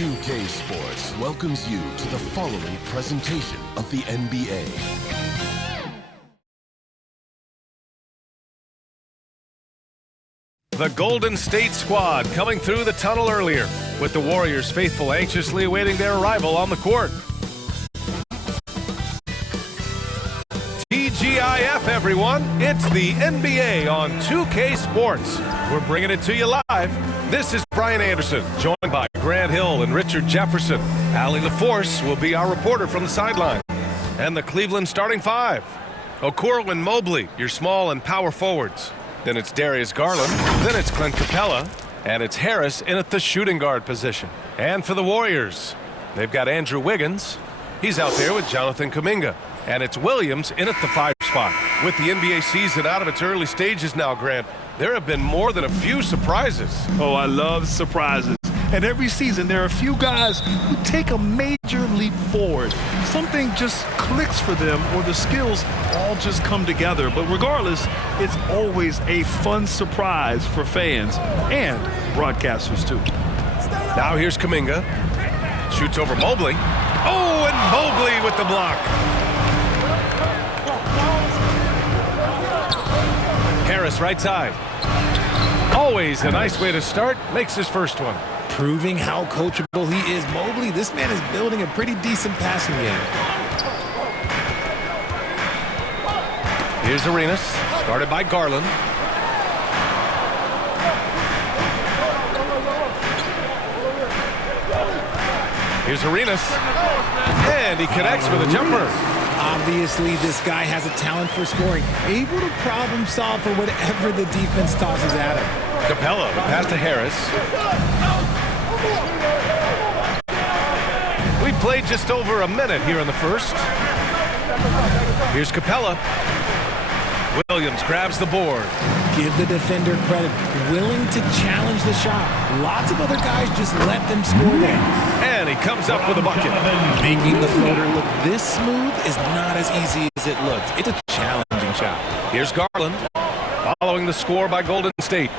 2K Sports welcomes you to the following presentation of the NBA. The Golden State squad coming through the tunnel earlier, with the Warriors faithful anxiously awaiting their arrival on the court. TGIF, everyone. It's the NBA on 2K Sports. We're bringing it to you live. This is Brian Anderson, joined by Grant Hill and Richard Jefferson. Allie LaForce will be our reporter from the sideline. And the Cleveland starting five. Okoro and Mobley, your small and power forwards. Then it's Darius Garland. Then it's Clint Capella. And it's Harris in at the shooting guard position. And for the Warriors, they've got Andrew Wiggins. He's out there with Jonathan Kum'inga. And it's Williams in at the 5 spot. With the NBA season out of its early stages now, Grant, there have been more than a few surprises. Oh, I love surprises. And every season, there are a few guys who take a major leap forward. Something just clicks for them, or the skills all just come together. But regardless, it's always a fun surprise for fans and broadcasters, too. Now here's Kum'inga. Shoots over Mobley. Oh, and Mobley with the block. Harris right side. Always a nice way to start. Makes his first one. Proving how coachable he is. Mobley, this man is building a pretty decent passing game. Here's Arenas, guarded by Garland. Here's Arenas, and he connects with a jumper. Obviously, this guy has a talent for scoring, able to problem solve for whatever the defense tosses at him. Capella, the pass to Harris. We played just over a minute here in the first. Here's Capella. Williams grabs the board. Give the defender credit. Willing to challenge the shot. Lots of other guys just let them score there. And he comes up with a bucket. Making the floater look this smooth is not as easy as it looked. It's a challenging shot. Here's Garland, following the score by Golden State.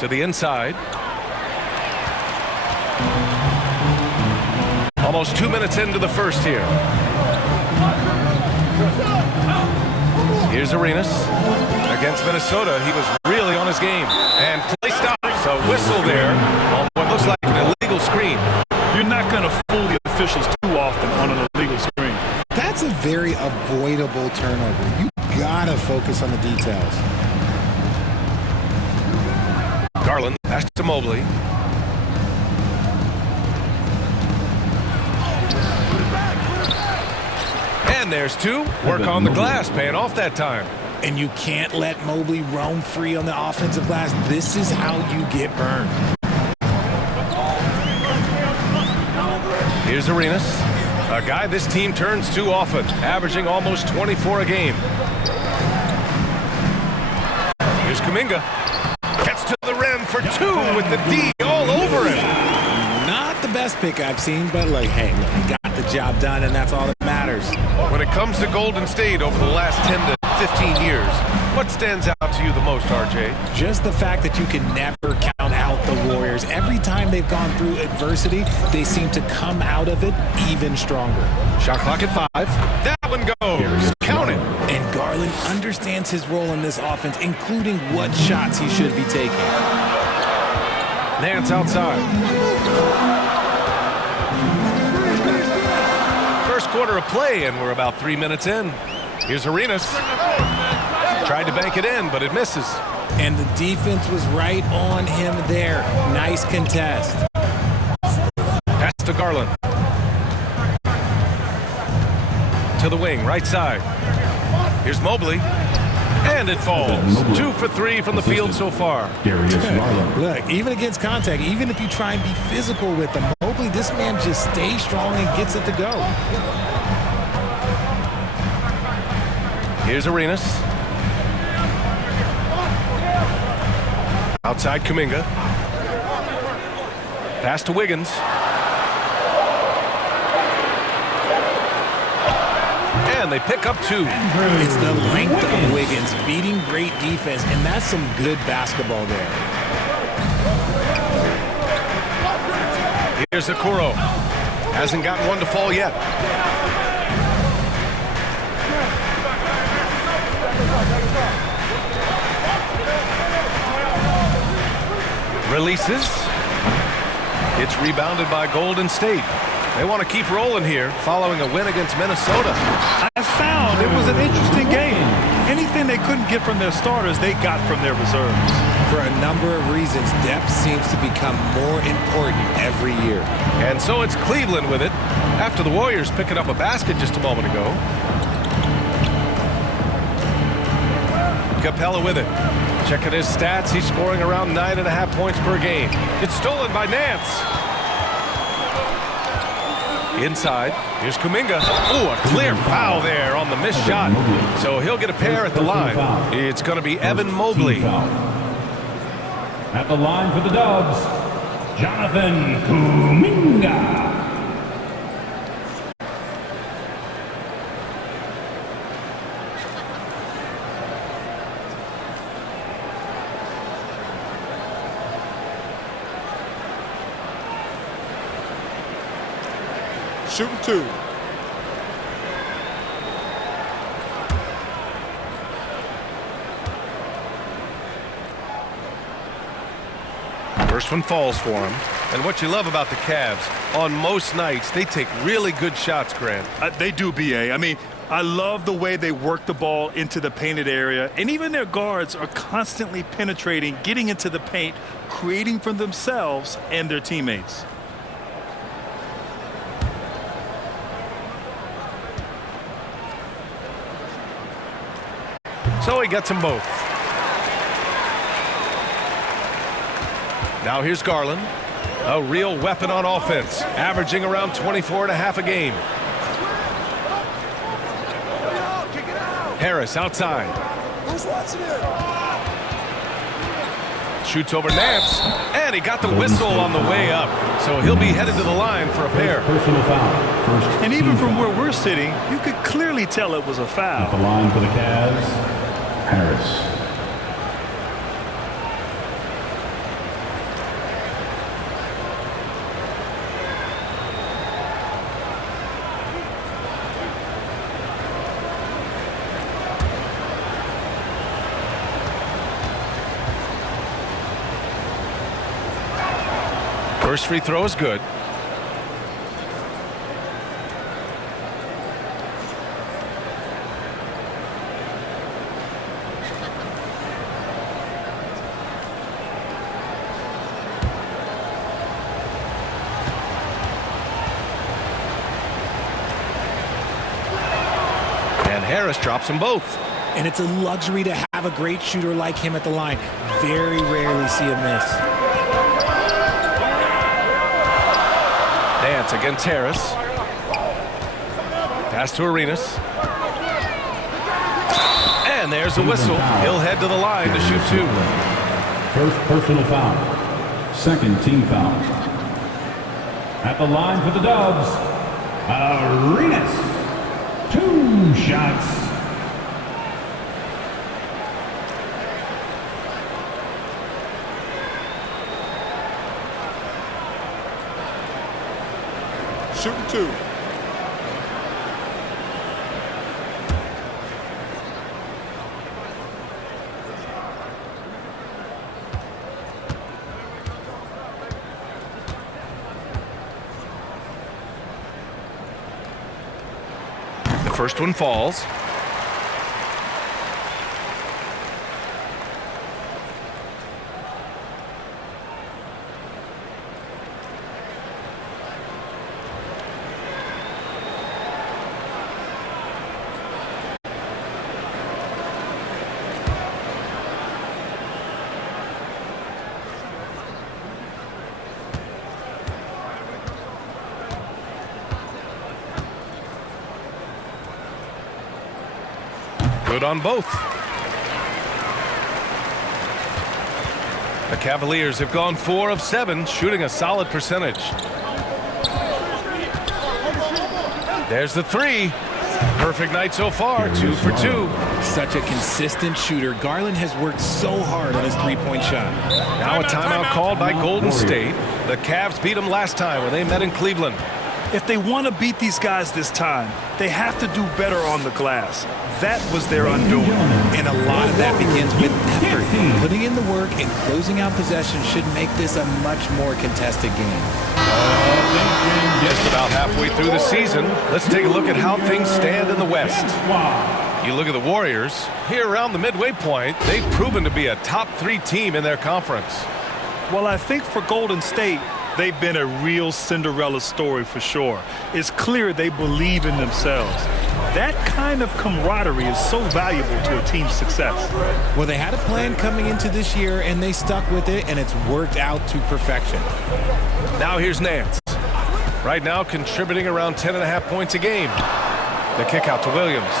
To the inside. Almost 2 minutes into the first here. Here's Arenas. Against Minnesota, he was really on his game. And play stops. A whistle there on what looks like an illegal screen. You're not going to fool the officials too often on an illegal screen. That's a very avoidable turnover. You gotta focus on the details. Garland, pass to Mobley. And there's two. Work on the glass, paying off that time. And you can't let Mobley roam free on the offensive glass. This is how you get burned. Here's Arenas, a guy this team turns to often, averaging almost 24 a game. Here's Kum'inga. Gets to the rim for two with the D all over him. Not the best pick I've seen, but like, hey, look, he got the job done, and that's all that matters. When it comes to Golden State over the last 10 to 15 years, what stands out to you the most, RJ? Just the fact that you can never count out the Warriors. Every time they've gone through adversity, they seem to come out of it even stronger. Shot clock at 5. That one goes. Count it. And Garland understands his role in this offense, including what shots he should be taking. Nance outside. First quarter of play, and we're about 3 minutes in. Here's Arenas. Tried to bank it in, but it misses. And the defense was right on him there. Nice contest. Pass to Garland. To the wing, right side. Here's Mobley. And it falls. 2 for 3 from the field so far. Look, even against contact, even if you try and be physical with them, Mobley, this man just stays strong and gets it to go. Here's Arenas. Outside Kum'inga. Pass to Wiggins. And they pick up 2. It's the length of Wiggins beating great defense, and that's some good basketball there. Here's Okoro. Hasn't gotten one to fall yet. Releases. It's rebounded by Golden State. They want to keep rolling here following a win against Minnesota. I found it was an interesting game. Anything they couldn't get from their starters, they got from their reserves. For a number of reasons, depth seems to become more important every year. And so it's Cleveland with it after the Warriors picking up a basket just a moment ago. Capella with it. Checking his stats, he's scoring around 9.5 points per game. It's stolen by Nance. Inside, here's Kum'inga. Oh, a clear foul there on the missed shot. So he'll get a pair at the line. It's going to be Evan Mobley. At the line for the Dubs, Jonathan Kum'inga. Shooting two. First one falls for him. And what you love about the Cavs, on most nights, they take really good shots, Grant. They do, B.A. I mean, I love the way they work the ball into the painted area. And even their guards are constantly penetrating, getting into the paint, creating for themselves and their teammates. So he gets them both. Now here's Garland, a real weapon on offense, averaging around 24.5 a game. Harris outside. Shoots over Nance, and he got the whistle on the way up. So he'll be headed to the line for a pair. Personal foul. And even from where we're sitting, you could clearly tell it was a foul. At the line for the Cavs, Harris. First free throw is good. And Harris drops them both. And it's a luxury to have a great shooter like him at the line. Very rarely see a miss. Nance against Harris. Pass to Arenas. And there's a whistle. He'll head to the line to shoot two. First personal foul. Second team foul. At the line for the Dubs, Arenas. 2 shots. Shooting two. The first one falls. Good on both. The Cavaliers have gone 4 of 7, shooting a solid percentage. There's the three. Perfect night so far, 2 for 2. Such a consistent shooter. Garland has worked so hard on his three-point shot. Now a timeout called by Golden State. The Cavs beat them last time when they met in Cleveland. If they want to beat these guys this time, they have to do better on the glass. That was their undoing. And a lot of that begins with effort. Putting in the work and closing out possession should make this a much more contested game. Just about halfway through the season, let's take a look at how things stand in the West. You look at the Warriors, here around the midway point, they've proven to be a top 3 team in their conference. Well, I think for Golden State, they've been a real Cinderella story for sure. It's clear they believe in themselves. That kind of camaraderie is so valuable to a team's success. Well, they had a plan coming into this year, and they stuck with it, and it's worked out to perfection. Now here's Nance. Right now contributing around 10.5 points a game. The kick out to Williams.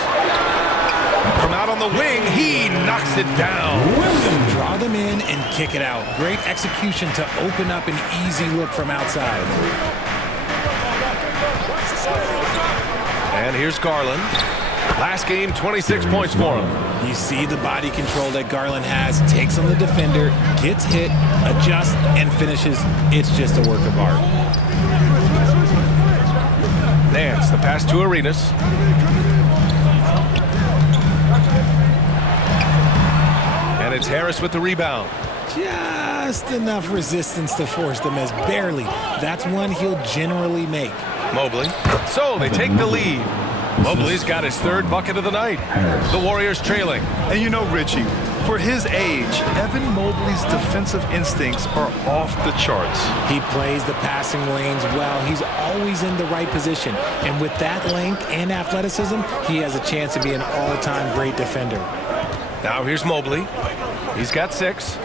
From out on the wing, he knocks it down. Draw them in and kick it out. Great execution to open up an easy look from outside. And here's Garland. Last game, 26 points for him. You see the body control that Garland has. Takes on the defender, gets hit, adjusts, and finishes. It's just a work of art. Nance, the pass to Arenas. And it's Harris with the rebound. Just enough resistance to force them as barely. That's one he'll generally make. Mobley. So they take the lead. Mobley's got his 3rd bucket of the night. The Warriors trailing. And you know, Richie, for his age, Evan Mobley's defensive instincts are off the charts. He plays the passing lanes well. He's always in the right position. And with that length and athleticism, he has a chance to be an all-time great defender. Now here's Mobley. He's got 6.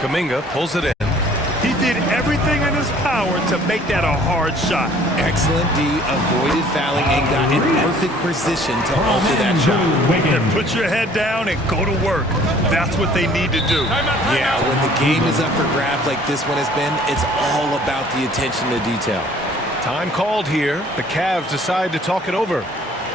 Kum'inga pulls it in. He did everything in his power to make that a hard shot. Excellent D, avoided fouling, and got in perfect position to alter that shot. And put your head down and go to work. That's what they need to do. Yeah, when the game is up for grabs like this one has been, it's all about the attention to detail. Time called here. The Cavs decide to talk it over.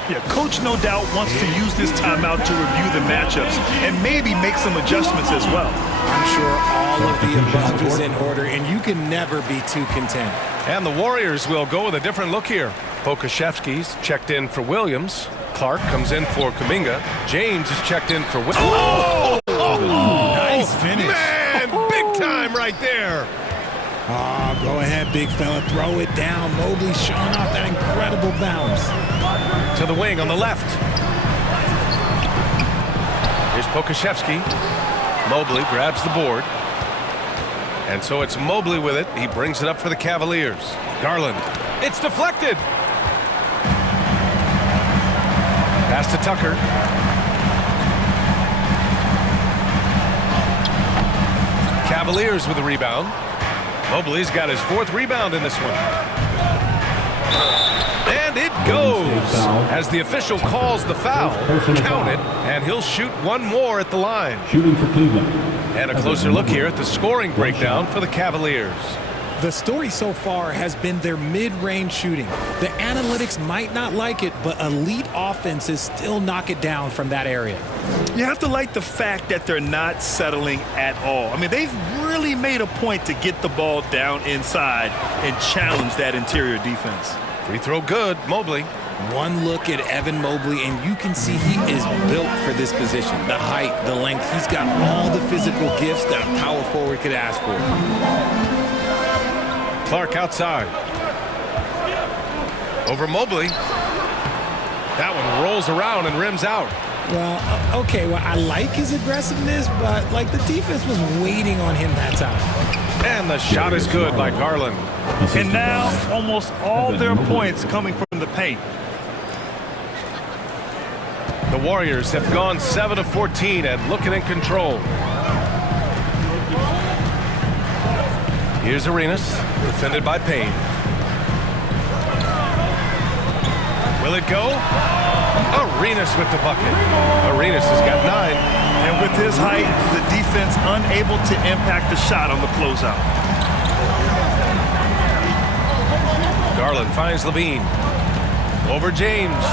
Yeah, Coach no doubt wants to use this timeout to review the matchups and maybe make some adjustments as well. I'm sure all of the above is in order, and you can never be too content. And the Warriors will go with a different look here. Pokashevsky's checked in for Williams. Clark comes in for Kum'inga. James is checked in for Williams. Oh! Nice finish. Man, big time right there. Oh, go ahead, big fella. Throw it down. Mobley showing off that incredible bounce. To the wing on the left. Here's Pokashevsky. Mobley grabs the board. And so it's Mobley with it. He brings it up for the Cavaliers. Garland. It's deflected. Pass to Tucker. Cavaliers with the rebound. Mobley's got his 4th rebound in this one. And it goes as the official calls the foul. Count it, and he'll shoot one more at the line. Shooting for Cleveland. And a closer look here at the scoring breakdown for the Cavaliers. The story so far has been their mid-range shooting. The analytics might not like it, but elite offenses still knock it down from that area. You have to like the fact that they're not settling at all. I mean, they've really made a point to get the ball down inside and challenge that interior defense. Free throw good, Mobley. One look at Evan Mobley, and you can see he is built for this position. The height, the length, he's got all the physical gifts that a power forward could ask for. Clark outside. Over Mobley. That one rolls around and rims out. Well, okay, well, I like his aggressiveness, but, like, the defense was waiting on him that time. And the shot is good by Garland. And now almost all their points coming from the paint. The Warriors have gone 7 of 14 and looking in control. Here's Arenas, defended by Payne. Will it go? Arenas with the bucket. Arenas has got 9. And with his height, the defense unable to impact the shot on the closeout. Garland finds Levine. Over James.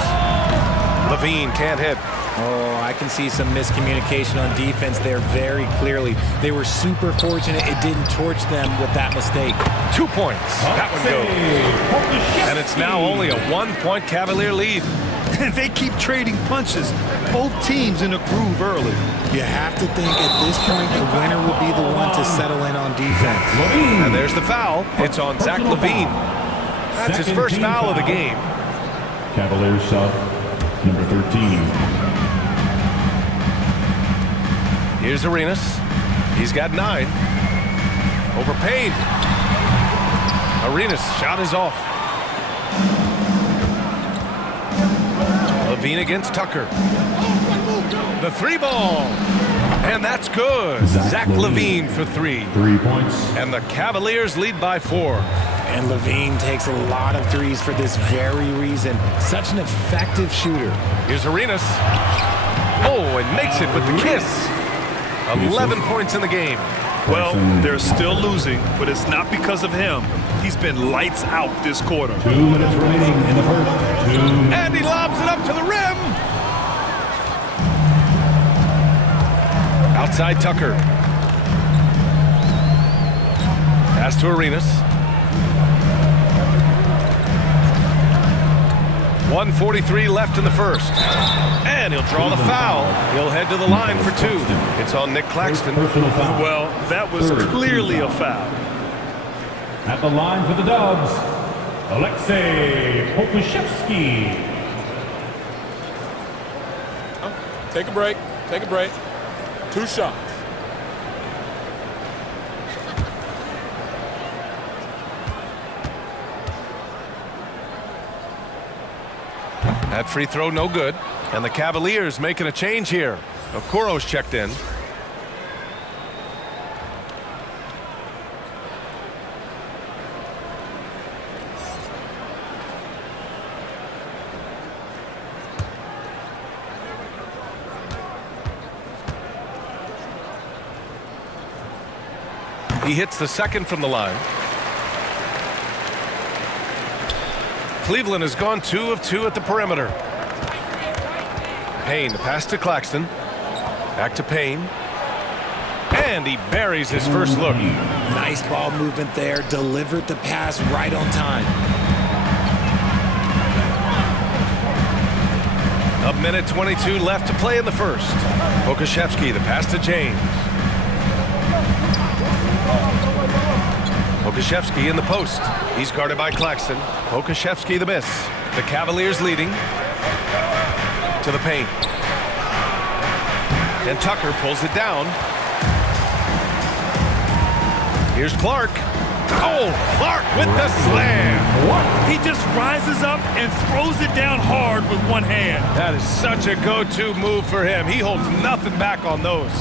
Levine can't hit. Oh, I can see some miscommunication on defense there very clearly. They were super fortunate it didn't torch them with that mistake. 2 points. That one goes. And it's now only a 1-point Cavalier lead. And they keep trading punches. Both teams in a groove early. You have to think at this point the winner will be the one to settle in on defense. And there's the foul. It's on Zach Levine. That's his first foul of the game. Cavaliers sub, number 13. Here's Arenas. He's got 9. Over Payne. Arenas' shot is off. Levine against Tucker. The 3-ball. And that's good. Zach Levine for 3. 3 points. And the Cavaliers lead by 4. And Levine takes a lot of threes for this very reason. Such an effective shooter. Here's Arenas. Oh, and makes it with the kiss. 11 points in the game. Well, they're still losing, but it's not because of him. He's been lights out this quarter. 2 minutes remaining in the first. 2 minutes. And he lobs it up to the rim. Outside Tucker. Pass to Arenas. 1:43 left in the first. And he'll draw the foul. He'll head to the line for 2. It's on Nick Claxton. Personal foul. Well, that was clearly a foul. At the line for the Dubs, Alexei Pokusevski. Take a break. Take a break. 2 shots. That free throw no good. And the Cavaliers making a change here. Okoro's checked in. He hits the second from the line. Cleveland has gone 2 of 2 at the perimeter. Payne, the pass to Claxton. Back to Payne. And he buries his first look. Nice ball movement there. Delivered the pass right on time. A minute 22 left to play in the first. Pokusevski, the pass to James. Pokusevski in the post. He's guarded by Claxton. Pokusevski the miss. The Cavaliers leading. To the paint. And Tucker pulls it down. Here's Clark. Oh, Clark with the slam. He just rises up and throws it down hard with one hand. That is such a go-to move for him. He holds nothing back on those.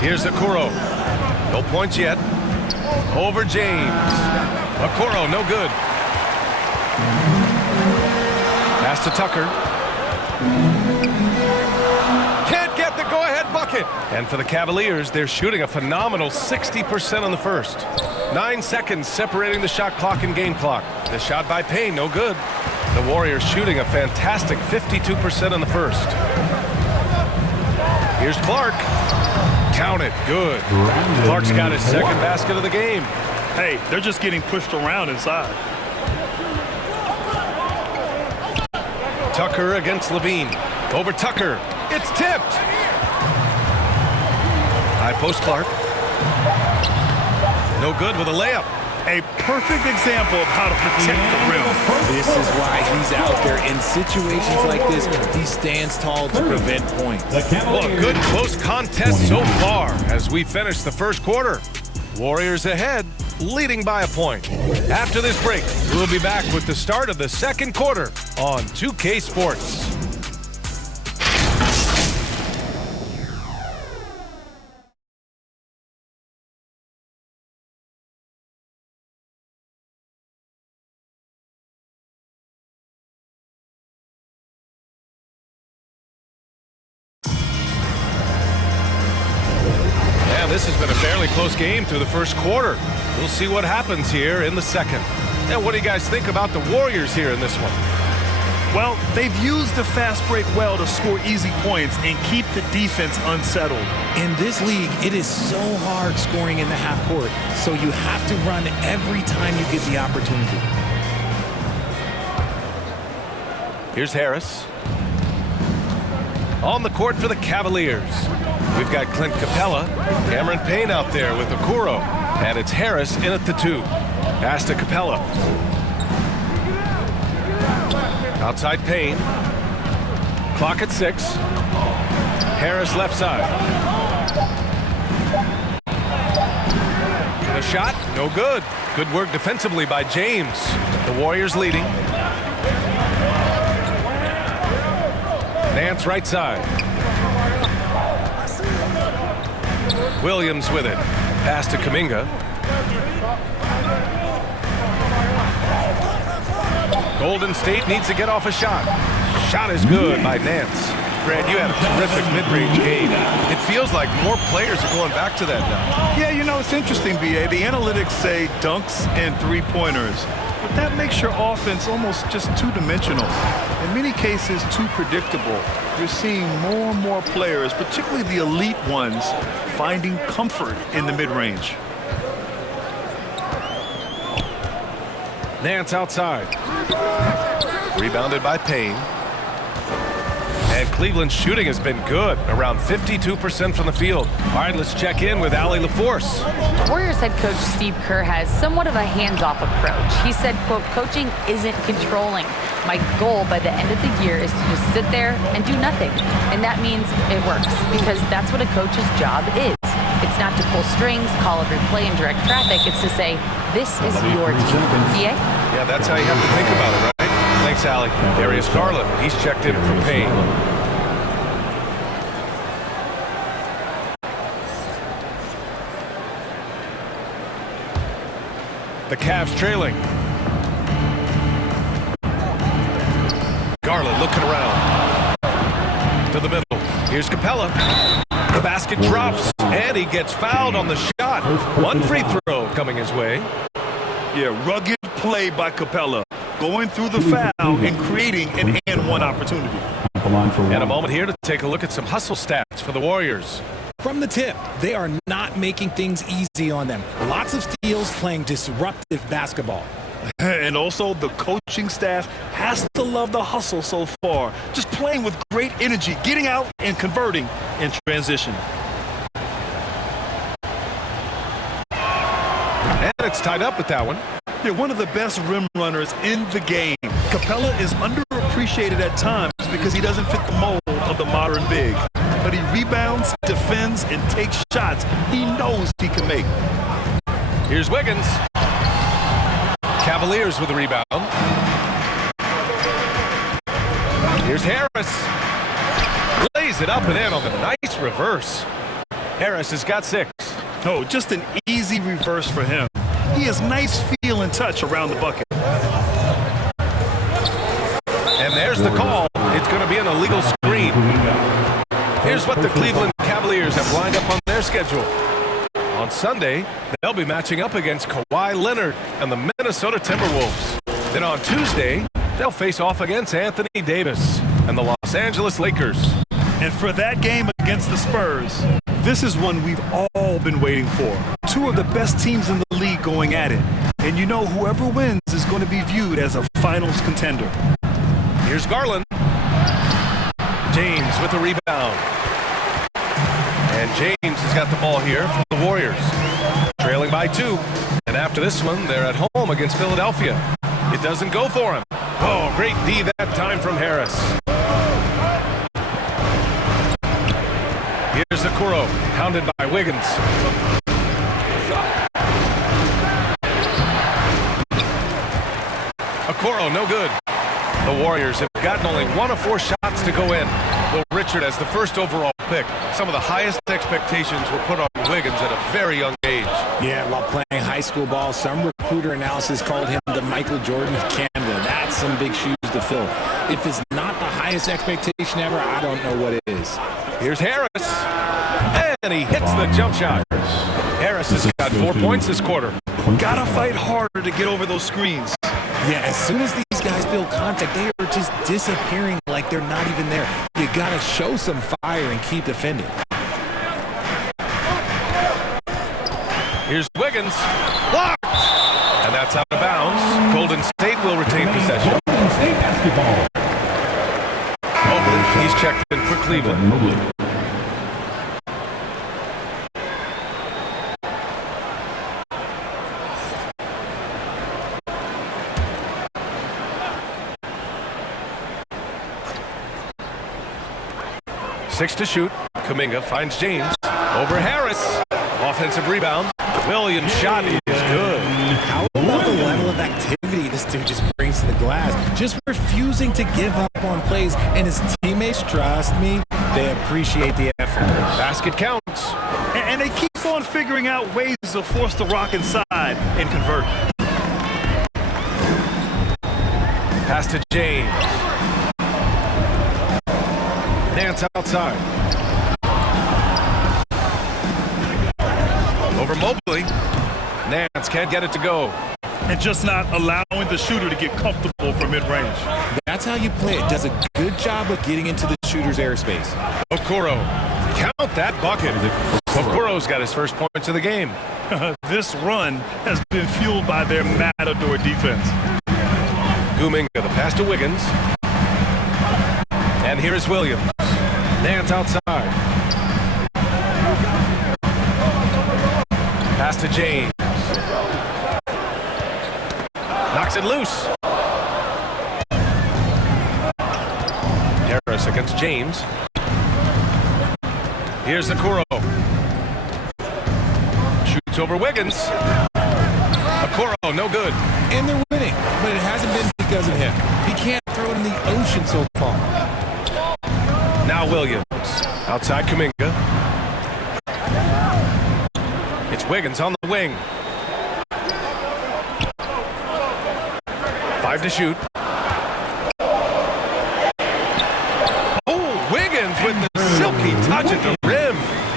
Here's Okoro. No points yet. Over James. Okoro, no good. Pass to Tucker. Can't get the go-ahead bucket. And for the Cavaliers, they're shooting a phenomenal 60% on the first. 9 seconds separating the shot clock and game clock. The shot by Payne, no good. The Warriors shooting a fantastic 52% on the first. Here's Clark. Count it. Good. Clark's got his second basket of the game. Hey, they're just getting pushed around inside. Tucker against Levine. Over Tucker. It's tipped. High post Clark. No good with a layup. A perfect example of how to protect the rim. This is why he's out there. In situations like this, he stands tall to prevent points. Well, a good close contest so far as we finish the first quarter. Warriors ahead, leading by a point. After this break, we'll be back with the start of the second quarter on 2K Sports. this has been a fairly close game through the first quarter. We'll see what happens here in the second. And what do you guys think about the Warriors here in this one? Well, they've used the fast break well to score easy points and keep the defense unsettled. In this league, it is so hard scoring in the half court, so you have to run every time you get the opportunity. Here's Harris. On the court for the Cavaliers. We've got Clint Capella, Cameron Payne out there with Okoro, and it's Harris in at the 2. Pass to Capella. Outside Payne. Clock at 6. Harris left side. The shot, no good. Good work defensively by James. The Warriors leading. Nance right side. Williams with it. Pass to Kum'inga. Golden State needs to get off a shot. Shot is good by Nance. Brad, you had a terrific mid-range game. It feels like more players are going back to that now. Yeah, you know, it's interesting, B.A. The analytics say dunks and three-pointers. But that makes your offense almost just two-dimensional. In many cases, too predictable. You're seeing more and more players, particularly the elite ones, finding comfort in the mid-range. Nance outside. Rebounded by Payne. And Cleveland's shooting has been good, around 52% from the field. All right, let's check in with Allie LaForce. Warriors head coach Steve Kerr has somewhat of a hands-off approach. He said, quote, coaching isn't controlling. My goal by the end of the year is to just sit there and do nothing. And that means it works, because that's what a coach's job is. It's not to pull strings, call every play, and direct traffic. It's to say, this is your team. DA? Yeah, that's how you have to think about it, right? Thanks, Allie. Darius Garland, he's checked in from Payne. The Cavs trailing. Garland looking around. To the middle. Here's Capella. The basket drops, and he gets fouled on the shot. One free throw coming his way. Yeah, rugged play by Capella, going through the foul and creating an and-one opportunity. And a moment here to take a look at some hustle stats for the Warriors. From the tip, they are not making things easy on them. Lots of steals, playing disruptive basketball. And also, the coaching staff has to love the hustle so far. Just playing with great energy, getting out and converting in transition. And it's tied up with that one. They're one of the best rim runners in the game. Capella is underappreciated at times because he doesn't fit the mold of the modern big. But he rebounds, defends, and takes shots he knows he can make. Here's Wiggins. Cavaliers with the rebound. Here's Harris. Lays it up and in on the nice reverse. Harris has got 6. Oh, just an easy reverse for him. He has nice feel and touch around the bucket. And there's the call. It's going to be an illegal screen. Here's what the Cleveland Cavaliers have lined up on their schedule. On Sunday, they'll be matching up against Kawhi Leonard and the Minnesota Timberwolves. Then on Tuesday, they'll face off against Anthony Davis and the Los Angeles Lakers. And for that game against the Spurs, this is one we've all been waiting for. Two of the best teams in the league going at it. And you know whoever wins is going to be viewed as a finals contender. Here's Garland. James with the rebound. And James has got the ball here for the Warriors. Trailing by 2. And after this one, they're at home against Philadelphia. It doesn't go for him. Oh, great D that time from Harris. Here's Okoro, hounded by Wiggins. Okoro, no good. The Warriors have gotten only 1 of 4 shots to go in. Well, Richard, as the first overall pick, some of the highest expectations were put on Wiggins at a very young age. Yeah, while playing high school ball, some recruiter analysis called him the Michael Jordan of Canada. That's some big shoes to fill. If it's not the highest expectation ever, I don't know what it is. Here's Harris. and he hits the jump shot. Harris has got 4 points this quarter. Gotta fight harder to get over those screens. Yeah, as soon as these guys build contact, they are just disappearing like they're not even there. You gotta show some fire and keep defending. Here's Wiggins. Blocked! And that's out of bounds. Golden State will retain possession. Golden State basketball. Mobley, he's checked in for Cleveland. Mobley. Six to shoot. Kum'inga finds James. Over Harris. Offensive rebound. Williams' shot is good. How about the level of activity this dude just brings to the glass? Just refusing to give up on plays, and his teammates, trust me, they appreciate the effort. Basket counts. And they keep on figuring out ways to force the rock inside and convert. Pass to James. Nance outside. Over Mobley. Nance can't get it to go. And just not allowing the shooter to get comfortable from mid-range. That's how you play it. Does a good job of getting into the shooter's airspace. Okoro. Count that bucket. Okoro's got his first points of the game. This run has been fueled by their matador defense. Kum'inga, the pass to Wiggins. And here is Williams. Nance outside. Pass to James. Knocks it loose. Harris against James. Here's Okoro. Shoots over Wiggins. Okoro, no good. And they're winning, but it hasn't been because of him. He can't throw it in the ocean so far. Now Williams. Outside Kum'inga. It's Wiggins on the wing. 5 to shoot. Oh, Wiggins with the silky touch at the rim.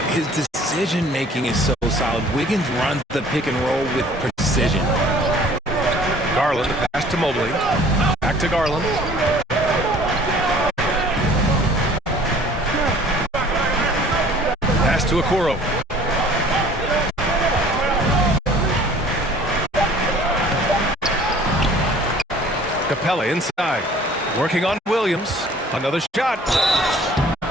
His decision-making is so solid. Wiggins runs the pick and roll with precision. Garland, pass to Mobley. Back to Garland. Pass to Okoro. Capella inside. Working on Williams. Another shot.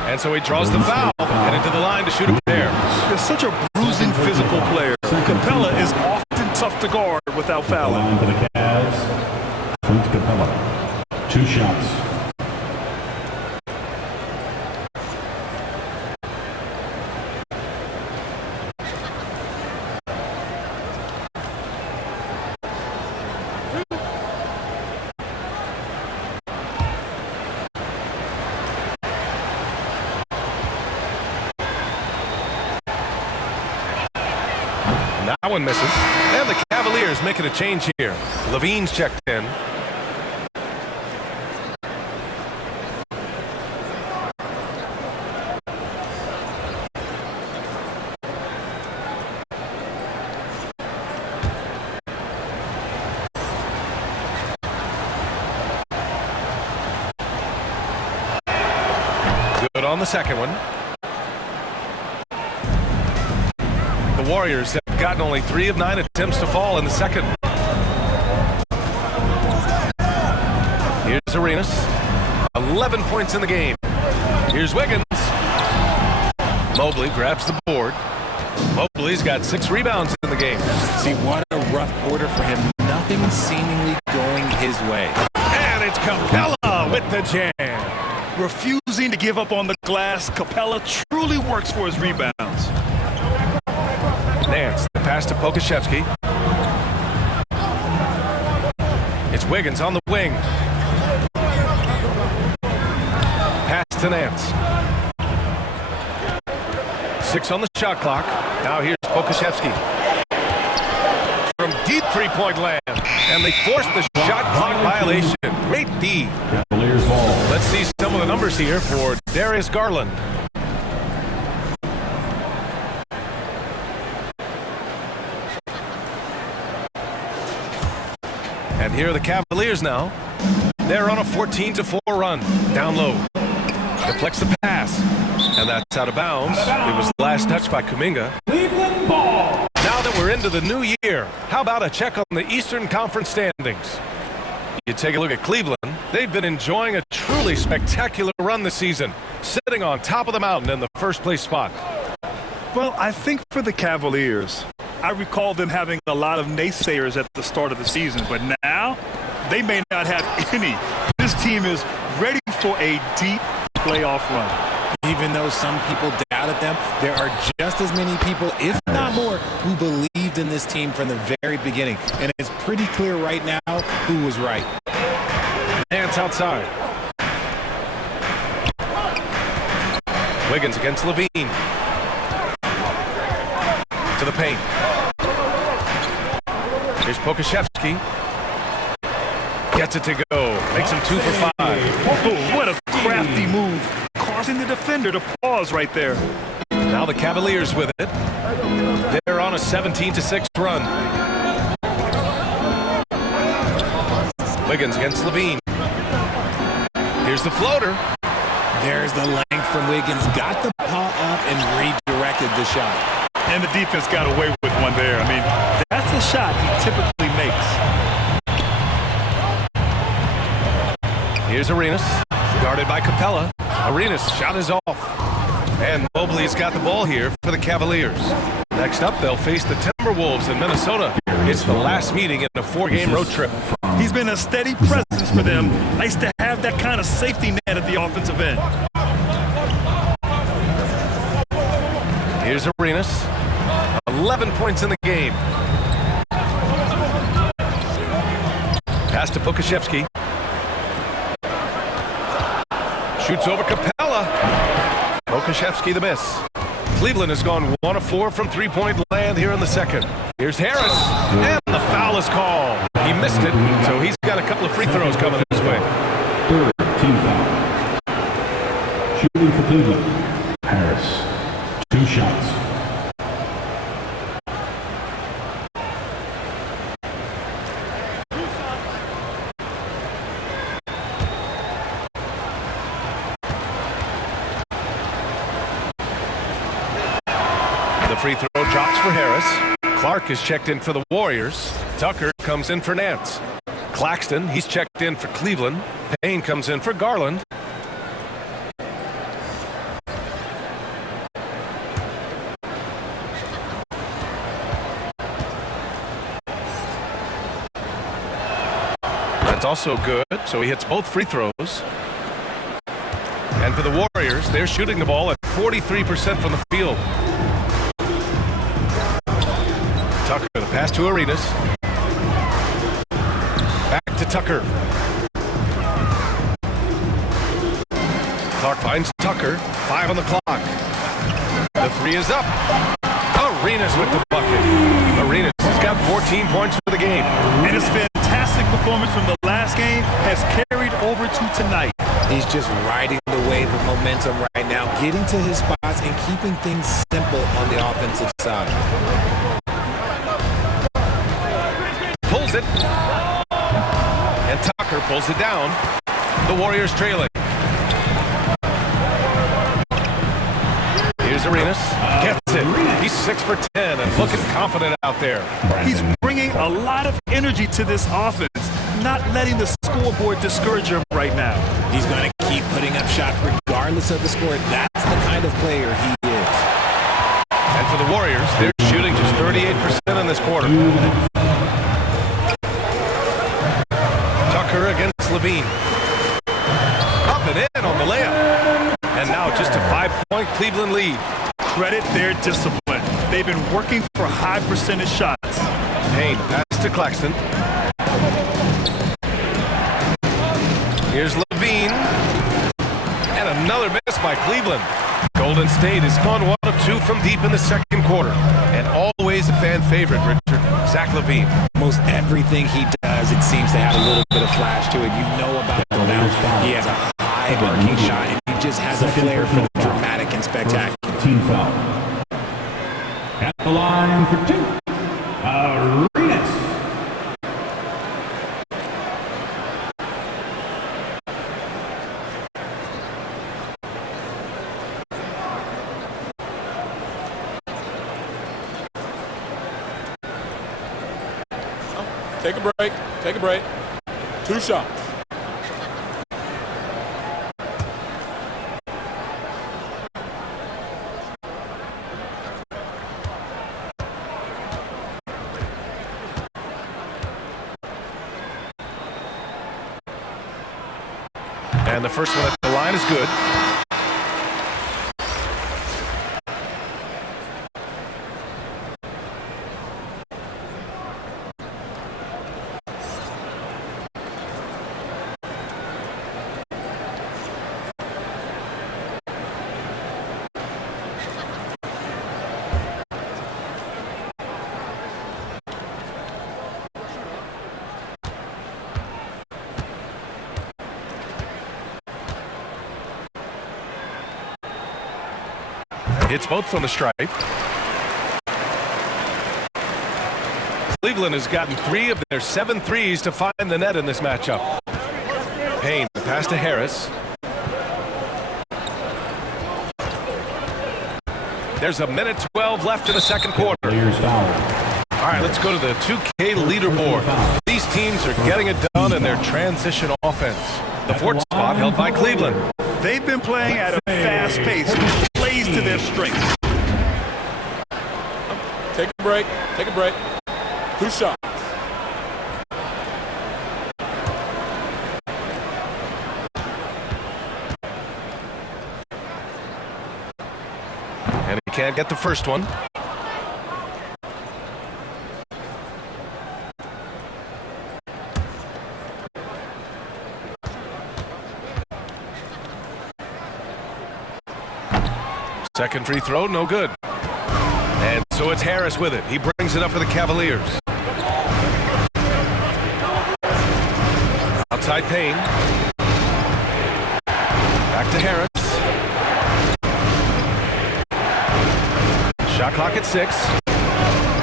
And so he draws the foul. Headed to the line to shoot a pair. They're such a bruising physical player. Capella is often tough to guard without fouling. Line for the Cavs. Clint Capella. 2 shots. That one misses. And the Cavaliers making a change here. Levine's checked in. Good on the second one. The Warriors have gotten only 3 of 9 attempts to fall in the second. Here's Arenas. 11 points in the game. Here's Wiggins. Mobley grabs the board. Mobley's got 6 rebounds in the game. See, what a rough quarter for him. Nothing seemingly going his way. And it's Capella with the jam. Refusing to give up on the glass, Capella truly works for his rebounds. Nance, the pass to Pokashevsky. It's Wiggins on the wing. Pass to Nance. 6 on the shot clock. Now here's Pokashevsky. From deep three-point land. And they forced the shot clock violation. Great D. Cavaliers ball. Let's see some of the numbers here for Darius Garland. And here are the Cavaliers now. They're on a 14-4 run. Down low. Deflects the pass. And that's out of bounds. It was last touched by Kum'inga. Cleveland ball. Now that we're into the new year, how about a check on the Eastern Conference standings? You take a look at Cleveland. They've been enjoying a truly spectacular run this season, sitting on top of the mountain in the first place spot. Well, I think for the Cavaliers, I recall them having a lot of naysayers at the start of the season, but now they may not have any. This team is ready for a deep playoff run. Even though some people doubted them, there are just as many people, if not more, who believed in this team from the very beginning. And it's pretty clear right now who was right. Hands outside. Wiggins against Levine. To the paint. Here's Pokashevsky. Gets it to go. Makes him 2 for 5. Oh, what a crafty move. Causing the defender to pause right there. Now the Cavaliers with it. They're on a 17-6 run. Wiggins against Levine. Here's the floater. There's the length from Wiggins. Got the paw up and redirected the shot. And the defense got away with one there. I mean, that's a shot he typically makes. Here's Arenas, guarded by Capella. Arenas' shot is off. And Mobley's got the ball here for the Cavaliers. Next up, they'll face the Timberwolves in Minnesota. It's the last meeting in a 4-game road trip. He's been a steady presence for them. Nice to have that kind of safety net at the offensive end. Here's Arenas. 11 points in the game. Pass to Pokashevsky. Shoots over Capella. Pokashevsky the miss. Cleveland has gone 1 of 4 from three-point land here in the second. Here's Harris. And the foul is called. He missed it, so he's got a couple of free throws coming his way. Third team foul. Shooting for Cleveland. Harris. 2 shots. The free throw drops for Harris. Clark is checked in for the Warriors. Tucker comes in for Nance. Claxton, he's checked in for Cleveland. Payne comes in for Garland. That's also good, so he hits both free throws. And for the Warriors, they're shooting the ball at 43% from the field. Tucker, the pass to Arenas. Back to Tucker. Clark finds Tucker. 5 on the clock. The 3 is up. Arenas with the bucket. Arenas has got 14 points for the game. And his fantastic performance from the last game has carried over to tonight. He's just riding the wave of momentum right now, getting to his spots and keeping things simple on the offensive side. Pulls it. And Tucker pulls it down. The Warriors trailing. Here's Arenas. Gets it. He's 6 for 10 and looking confident out there. He's bringing a lot of energy to this offense, not letting the scoreboard discourage him right now. He's going to keep putting up shots regardless of the score. That's the kind of player he is. And for the Warriors, they're shooting just 38% in this quarter. Tucker against Levine. Up and in on the layup. And now just a 5-point Cleveland lead. Credit their discipline. They've been working for high percentage shots. Payne, pass to Claxton. Here's Levine. And another miss by Cleveland. Golden State has gone 1 of 2 from deep in the second quarter. And always a fan favorite, Richard. Zach LaVine. Most everything he does, it seems to have a little bit of flash to it. You know about the bounce. He has a high arcing shot, and he just has a flair for the dramatic and spectacular. Team foul. At the line for 2. Arenas. Take a break. Take a break. 2 shots. And the first one at the line is good. Hits both from the stripe. Cleveland has gotten 3 of their 7 threes to find the net in this matchup. Payne, the pass to Harris. There's a minute 12 left in the second quarter. All right, let's go to the 2K leaderboard. These teams are getting it done in their transition offense. The 4th spot held by Cleveland. They've been playing at a fast pace, which plays to their strengths. Take a break. Take a break. 2 shots. And he can't get the first one. Second free throw, no good. And so it's Harris with it. He brings it up for the Cavaliers. Outside Payne. Back to Harris. Shot clock at 6.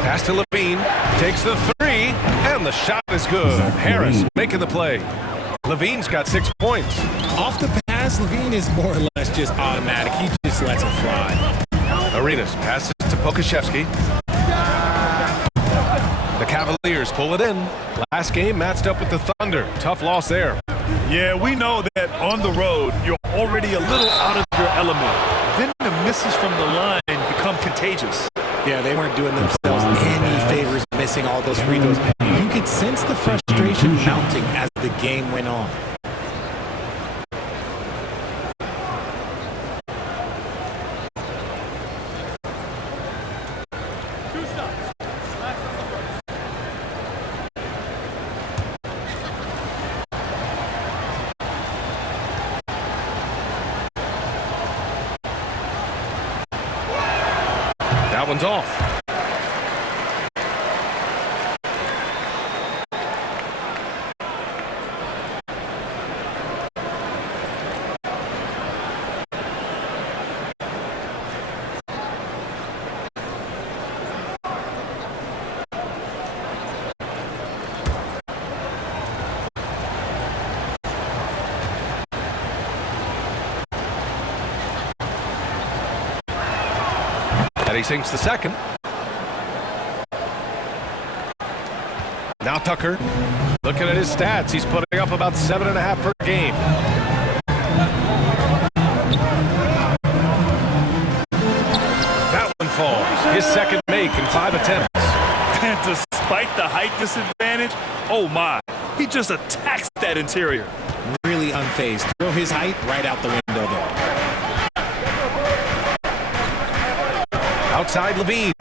Pass to Levine. Takes the 3. And the shot is good. Harris making the play. Levine's got 6 points. Off the pass, Levine is more or less just automatic. He just lets it fly. Arenas passes to Pokashevsky. The Cavaliers pull it in. Last game matched up with the Thunder. Tough loss there. Yeah, we know that on the road, you're already a little out of your element. Then the misses from the line become contagious. Yeah, they weren't doing themselves any favors missing all those free throws. You could sense the frustration mounting as the game went on. That one's off. And he sinks the second. Now Tucker, looking at his stats, he's putting up about 7.5 per game. That one falls. His second make in 5 attempts. And despite the height disadvantage, oh my, he just attacks that interior. Really unfazed. Throw his height right out the window there. Outside Levine.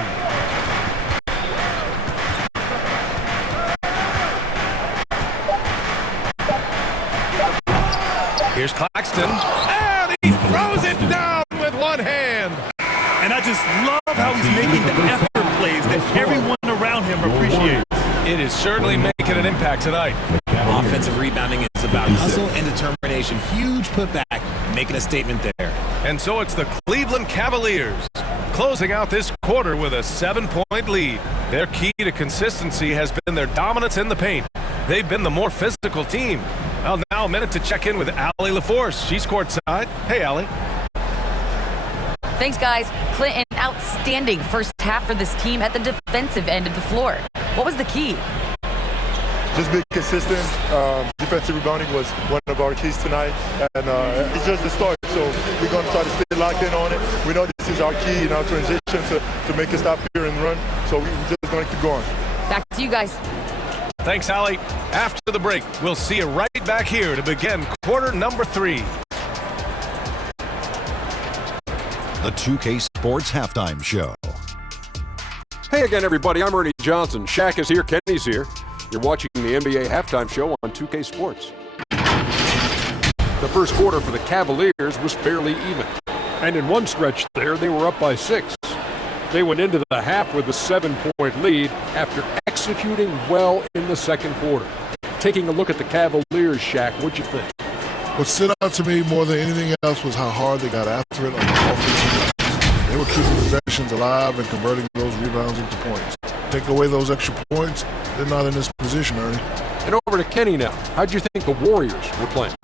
Here's Claxton. And he throws it down with one hand. And I just love how he's making the effort plays that everyone around him appreciates. It is certainly making an impact tonight. Offensive rebounding is about hustle and determination. Huge putback, making a statement there. And so it's the Cleveland Cavaliers closing out this quarter with a 7-point lead. Their key to consistency has been their dominance in the paint. They've been the more physical team. Well, now a minute to check in with Allie LaForce. She's courtside. Hey, Allie. Thanks, guys. Clint, an outstanding first half for this team at the defensive end of the floor. What was the key? just be consistent. Defensive rebounding was one of our keys tonight, and it's just the start. So we're going to try to stay locked in on it. We know this is our key in our transition to make us stop here and run. So we're just going to keep going. Back to you guys. Thanks, Allie. After the break, we'll see you right back here to begin quarter number 3. The 2K Sports Halftime Show. Hey again, everybody. I'm Ernie Johnson. Shaq is here. Kenny's here. You're watching the NBA Halftime Show on 2K Sports. The first quarter for the Cavaliers was fairly even. And in one stretch there, they were up by 6. They went into the half with a 7-point lead after executing well in the second quarter. Taking a look at the Cavaliers, Shaq, what'd you think? What stood out to me more than anything else was how hard they got after it on the offensive end. They were keeping possessions alive and converting those rebounds into points. Take away those extra points, they're not in this position, Ernie. And over to Kenny now. How'd you think the Warriors were playing?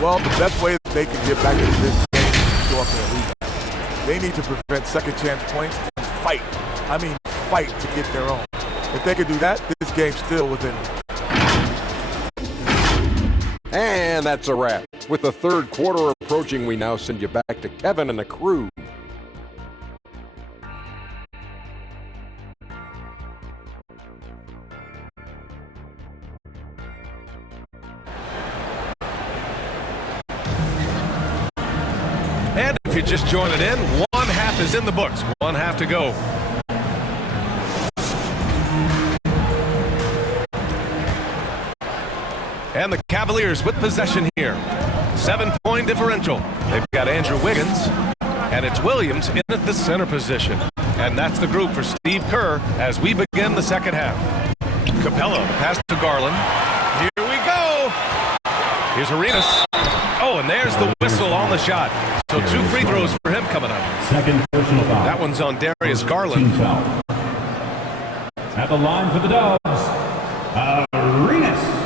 Well, the best way that they can get back into this game is to go up in a rebound. They need to prevent second chance points and fight. I mean, fight to get their own. If they could do that, this game's still within. And that's a wrap. With the third quarter approaching, we now send you back to Kevin and the crew. And if you're just joining in, one half is in the books. One half to go. And the Cavaliers with possession here. 7-point differential. They've got Andrew Wiggins, and it's Williams in at the center position. And that's the group for Steve Kerr as we begin the second half. Capella, the pass to Garland. Here we go. Here's Arenas. Oh, and there's the whistle on the shot. So 2 free throws for him coming up. Second personal foul. That one's on Darius Garland. Team foul. At the line for the Dubs, Arenas.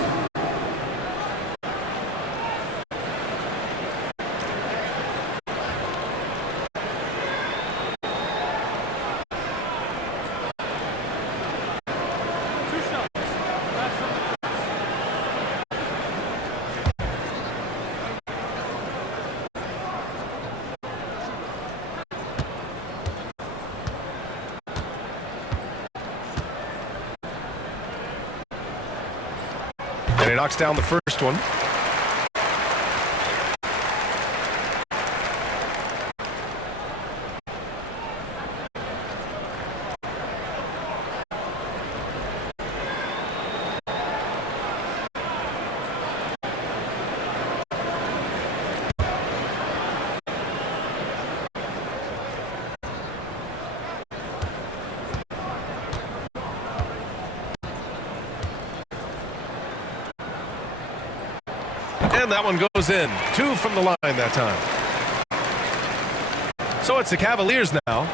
And he knocks down the first one. And that one goes in. 2 from the line that time. So it's the Cavaliers now.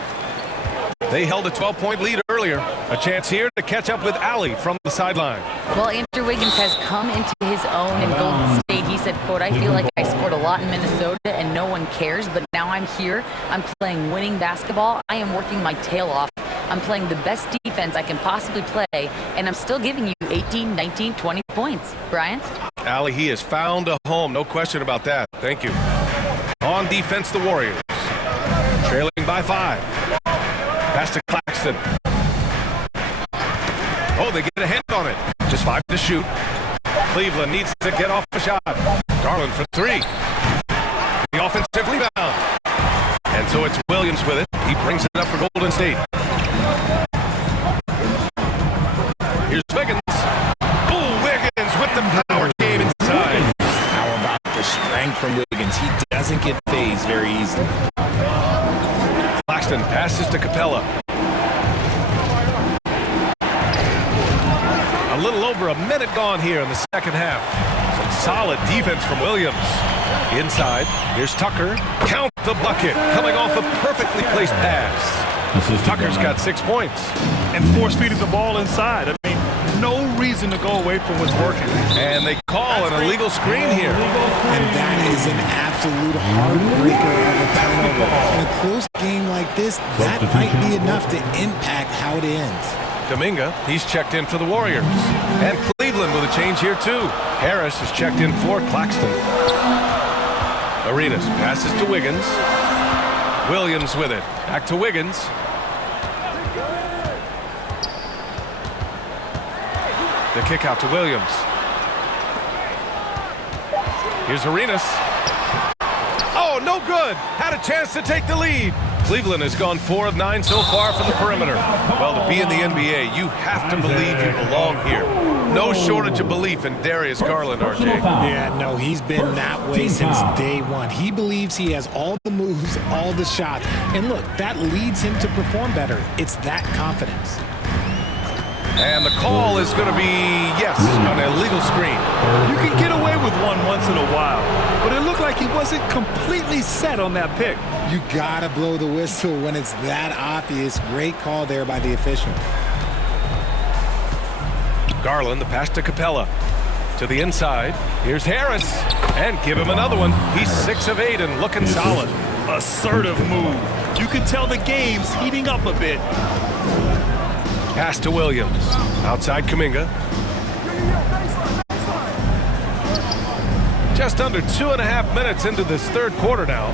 They held a 12-point lead earlier. A chance here to catch up with Allie from the sideline. Well, Andrew Wiggins has come into his own in Golden State. He said, quote, I feel like I scored a lot in Minnesota and no one cares, but now I'm here. I'm playing winning basketball. I am working my tail off. I'm playing the best defense I can possibly play, and I'm still giving you 18, 19, 20 points. Brian? Allie, he has found a home. No question about that. Thank you. On defense, the Warriors. Trailing by 5. Pass to Claxton. Oh, they get a hand on it. Just 5 to shoot. Cleveland needs to get off a shot. Garland for 3. The offensive rebound. And so it's Williams with it. He brings it up for Golden State. Here's Wiggins. Oh, Wiggins with the power game inside. How about the strength from Wiggins? He doesn't get phased very easily. Claxton passes to Capella. A little over a minute gone here in the second half. Some solid defense from Williams. Inside, here's Tucker. Count the bucket. Coming off a perfectly placed pass. Tucker's got 6 points. And force feeding the ball inside. I mean, no reason to go away from what's working. And they call an illegal screen here. And that is an absolute heartbreaker of a turnover. In a close game like this, that might be enough to impact how it ends. Kum'inga, he's checked in for the Warriors. And Cleveland Cleveland with a change here too. Harris is checked in for Claxton. Arenas passes to Wiggins. Williams with it. Back to Wiggins. The kick out to Williams. Here's Arenas. Oh, no good. Had a chance to take the lead. Cleveland has gone 4 of 9 so far from the perimeter. Well, to be in the NBA, you have to believe you belong here. No shortage of belief in Darius Garland, RJ. Yeah, no, he's been that way since day one. He believes he has all the moves, all the shots. And look, that leads him to perform better. It's that confidence. And the call is going to be, yes, an illegal screen. You can get away with one once in a while, but it looked like he wasn't completely set on that pick. You gotta blow the whistle when it's that obvious. Great call there by the official. Garland, the pass to Capella. To the inside. Here's Harris. And give him another one. He's 6 of 8 and looking solid. Assertive move. You can tell the game's heating up a bit. Pass to Williams. Outside Kum'inga. Just under 2.5 minutes into this third quarter now.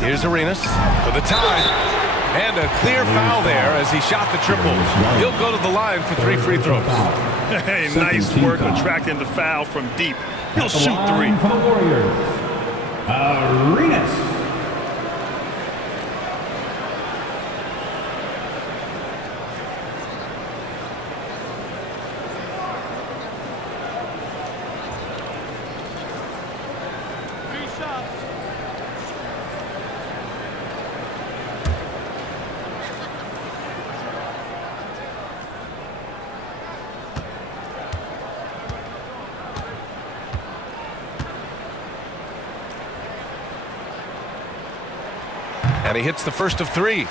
Here's Arenas for the tie. And a clear foul there as he shot the triple. He'll go to the line for 3 free throws. Hey, nice work attracting the foul from deep. He'll shoot 3. For the Warriors, Arenas. And he hits the first of 3.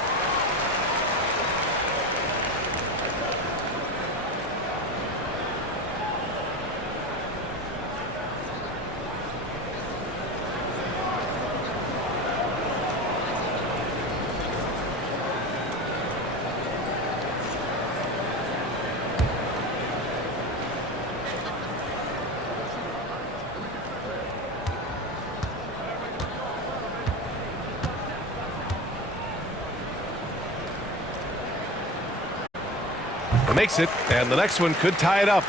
Makes it, and the next one could tie it up.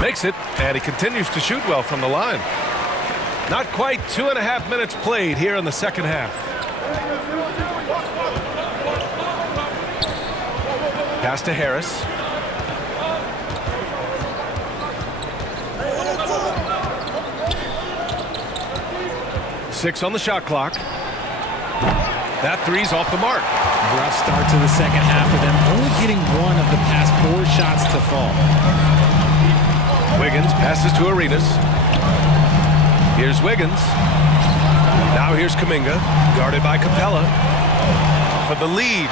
Makes it, and he continues to shoot well from the line. Not quite 2.5 minutes played here in the second half. Pass to Harris. Six on the shot clock. That three's off the mark. Rough start to the second half for them, only getting 1 of the past 4 shots to fall. Wiggins passes to Arenas. Here's Wiggins. Now here's Kum'inga, guarded by Capella. For the lead.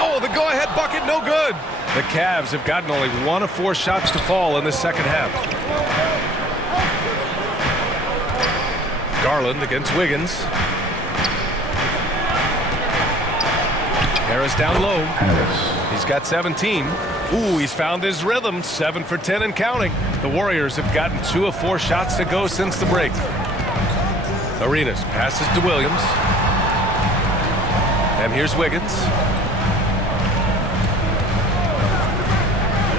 Oh, the go-ahead bucket, no good. The Cavs have gotten only 1 of 4 shots to fall in the second half. Garland against Wiggins. Harris down low. He's got 17. Ooh, he's found his rhythm. 7 for 10 and counting. The Warriors have gotten 2 of 4 shots to go since the break. Arenas passes to Williams. And here's Wiggins.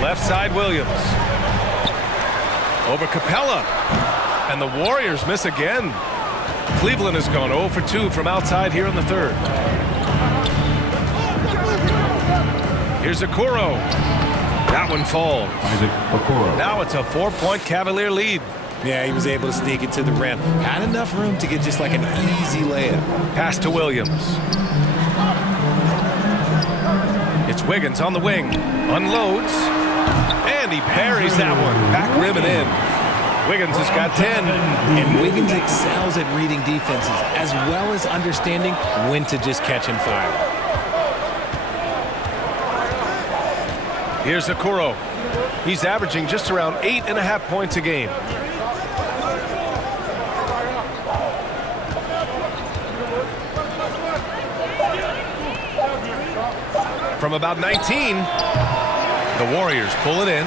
Left side Williams. Over Capella. And the Warriors miss again. Cleveland has gone 0 for 2 from outside here in the third. Here's Okoro. That one falls. Now it's a 4-point Cavalier lead. Yeah, he was able to sneak it to the rim. Had enough room to get just like an easy layup. Pass to Williams. It's Wiggins on the wing. Unloads. And he buries that one. Back rim and in. Wiggins has got 10. And Wiggins excels at reading defenses as well as understanding when to just catch and fire. Here's Okoro. He's averaging just around 8.5 points a game. From about 19, the Warriors pull it in.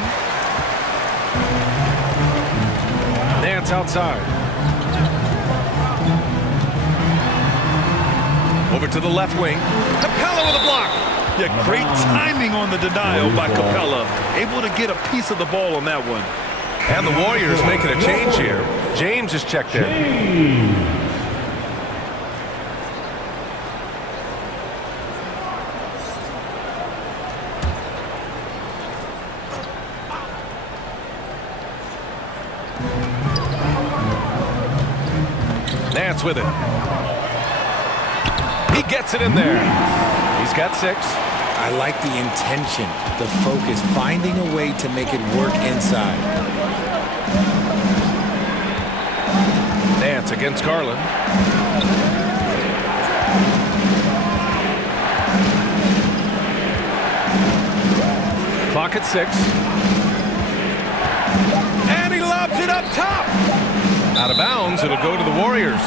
Nance outside. Over to the left wing. Capella with a block. Yeah, great timing on the denial by Capella. Able to get a piece of the ball on that one. And the Warriors making a change here. James is checked in. Nance with it. He gets it in there. He's got 6. I like the intention, the focus, finding a way to make it work inside. Nance against Garland. Clock at 6. And he lobs it up top. Out of bounds, it'll go to the Warriors.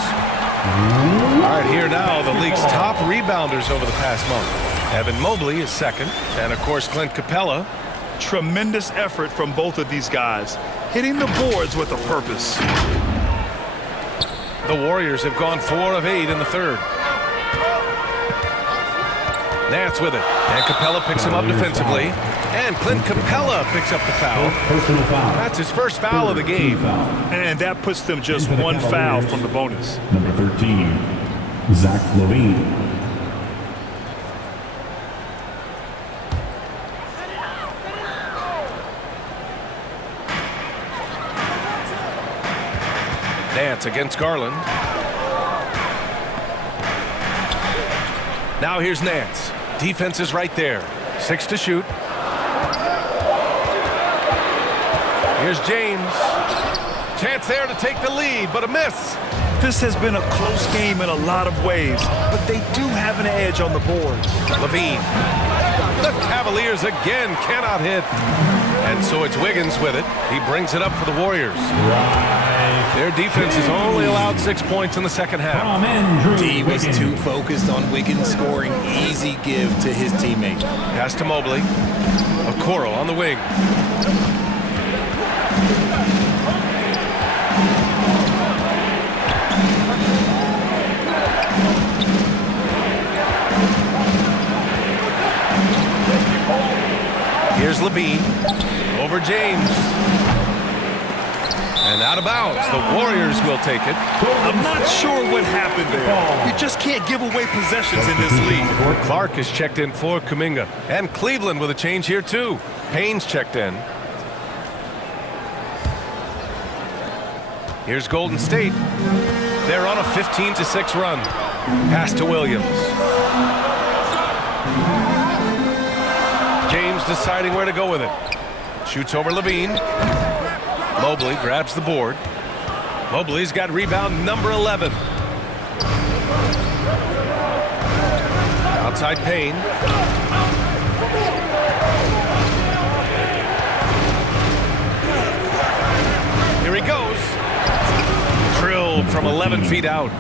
All right, here now, the league's top rebounders over the past month. Evan Mobley is second, and of course, Clint Capella. Tremendous effort from both of these guys, hitting the boards with a purpose. The Warriors have gone 4 of 8 in the third. Nance with it, and Capella picks him up defensively. And Clint Capella picks up the foul. Personal foul. That's his first foul of the game. And that puts them just one foul from the bonus. Number 13, Zach LaVine. Nance against Garland. Now here's Nance. Defense is right there. 6 to shoot. Here's James. Chance there to take the lead, but a miss. This has been a close game in a lot of ways, but they do have an edge on the board. LaVine. The Cavaliers again cannot hit. And so it's Wiggins with it. He brings it up for the Warriors. Their defense has only allowed 6 points in the second half. D was too focused on Wiggins scoring. Easy give to his teammate. Pass to Mobley. Okoro on the wing. Here's LaVine. Over James. And out of bounds. The Warriors will take it. I'm not sure what happened there. You just can't give away possessions in this league. Clark is checked in for Kum'inga. And Cleveland with a change here too. Payne's checked in. Here's Golden State. They're on a 15-6 run. Pass to Williams. James deciding where to go with it. Shoots over LaVine. Mobley grabs the board. Mobley's got rebound number 11. Outside Payne. Here he goes. Drilled from 11 feet out.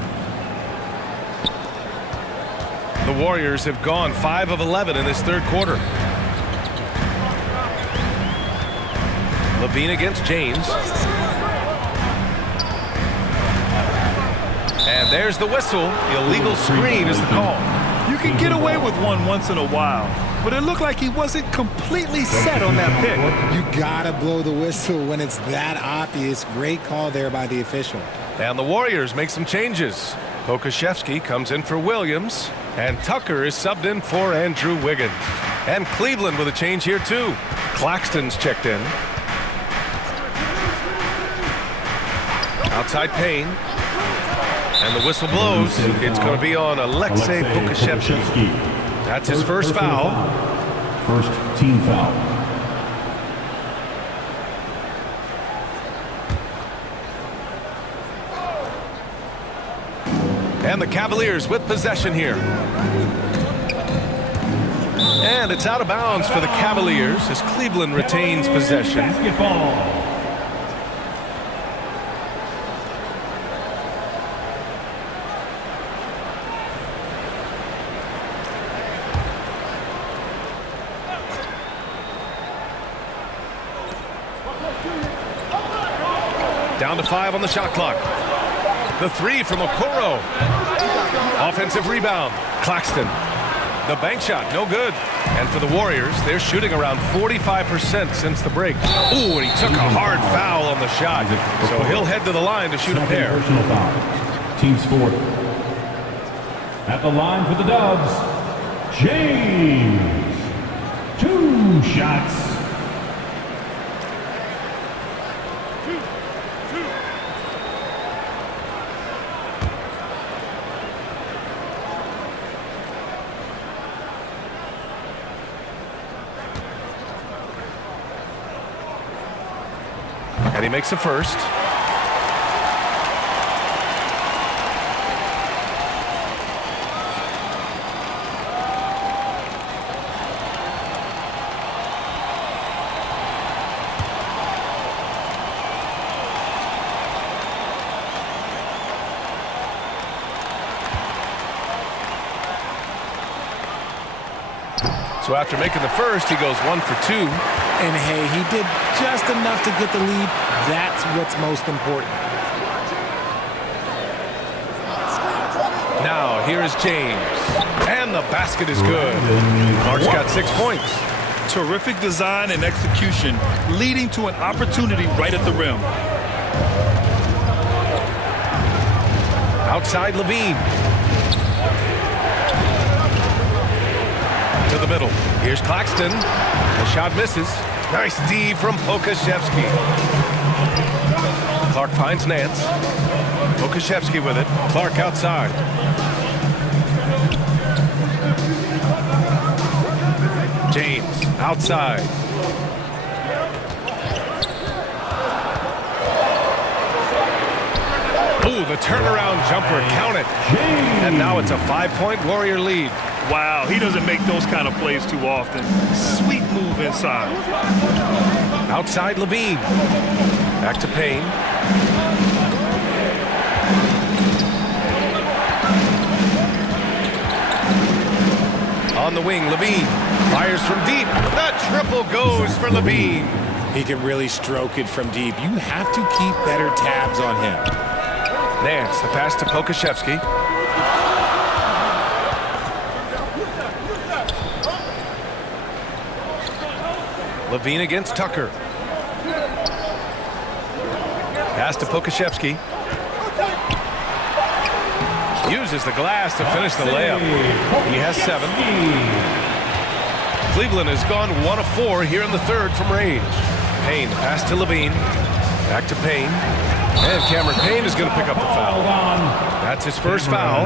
The Warriors have gone 5 of 11 in this third quarter. LaVine against James. And there's the whistle. Illegal screen is the call. You can get away with one once in a while, but it looked like he wasn't completely set on that pick. You gotta blow the whistle when it's that obvious. Great call there by the official. And the Warriors make some changes. Pokusevski comes in for Williams, and Tucker is subbed in for Andrew Wiggins. And Cleveland with a change here too. Claxton's checked in. Outside Payne. And the whistle blows. It's going to be on Alexei Pokusevski. That's his first foul. First team foul. And the Cavaliers with possession here. And it's out of bounds for the Cavaliers as Cleveland retains possession. Basketball. Down to 5 on the shot clock. The 3 from Okoro. Offensive rebound. Claxton. The bank shot, no good. And for the Warriors, they're shooting around 45% since the break. Ooh, and he took a hard foul on the shot. So he'll head to the line to shoot a pair. Personal foul. Team's fourth. At the line for the Dubs, James. 2 shots. And he makes the first. So after making the first, he goes 1 for 2. And hey, he did just enough to get the lead. That's what's most important. Now, here is James. And the basket is good. Clark's got 6 points. Terrific design and execution, leading to an opportunity right at the rim. Outside Levine. To the middle. Here's Claxton. The shot misses. Nice D from Pokashevsky. Clark finds Nance. Pokashevsky with it. Clark outside. James outside. Ooh, the turnaround jumper. Count it. And now it's a 5-point Warrior lead. Wow, he doesn't make those kind of plays too often. Sweet move inside. Outside Levine. Back to Payne. On the wing, Levine fires from deep. The triple goes for Levine. He can really stroke it from deep. You have to keep better tabs on him. Nance, the pass to Pokashevsky. Levine against Tucker. Pass to Pokashevsky. Uses the glass to finish the layup. He has 7. Cleveland has gone 1 of 4 here in the third from range. Payne, pass to Levine. Back to Payne. And Cameron Payne is going to pick up the foul. That's his first foul.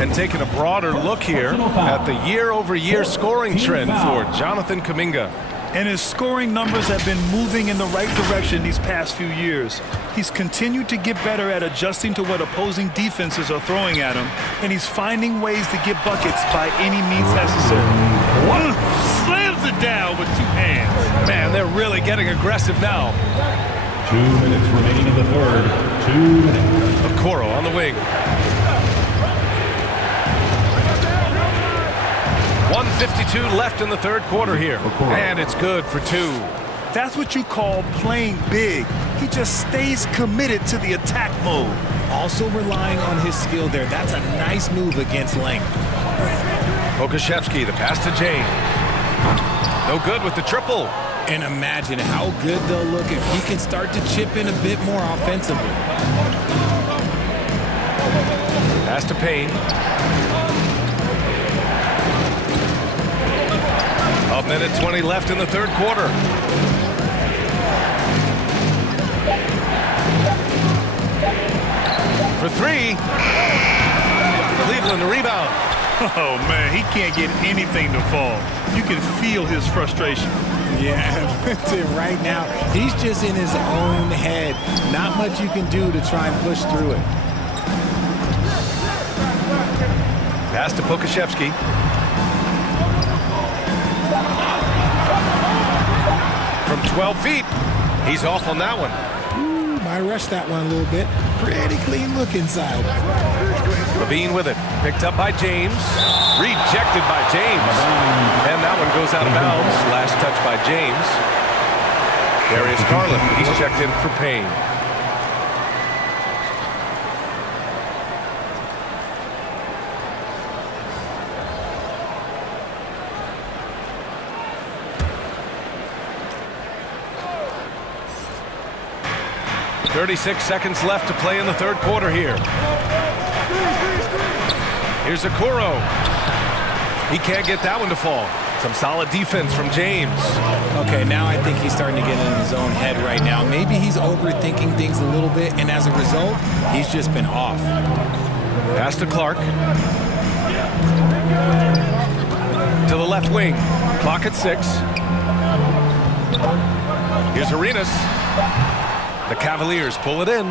And taking a broader look here at the year-over-year scoring trend for Jonathan Kum'inga. And his scoring numbers have been moving in the right direction these past few years. He's continued to get better at adjusting to what opposing defenses are throwing at him, and he's finding ways to get buckets by any means necessary. Slams it down with 2 hands. Man, they're really getting aggressive now. 2 minutes remaining in the third. 2 minutes. Okoro on the wing. 1:52 left in the third quarter here. And it's good for 2. That's what you call playing big. He just stays committed to the attack mode. Also relying on his skill there. That's a nice move against length. Pokashevsky, the pass to James. No good with the triple. And imagine how good they'll look if he can start to chip in a bit more offensively. Pass to Payne. A minute 20 left in the third quarter. For 3. Cleveland the rebound. Oh, man, he can't get anything to fall. You can feel his frustration. Yeah, right now, he's just in his own head. Not much you can do to try and push through it. Pass to Pokashevsky. From 12 feet. He's off on that one. I rushed that one a little bit. Pretty clean look inside. Levine with it. Picked up by James. Rejected by James. And that one goes out of bounds. Last touch by James. Darius Garland. He's checked in for Payne. .36 seconds left to play in the third quarter here. Here's Okoro. He can't get that one to fall. Some solid defense from James. Okay, now I think he's starting to get in his own head right now. Maybe he's overthinking things a little bit, and as a result, he's just been off. Pass to Clark. To the left wing. Clock at 6. Here's Arenas. The Cavaliers pull it in.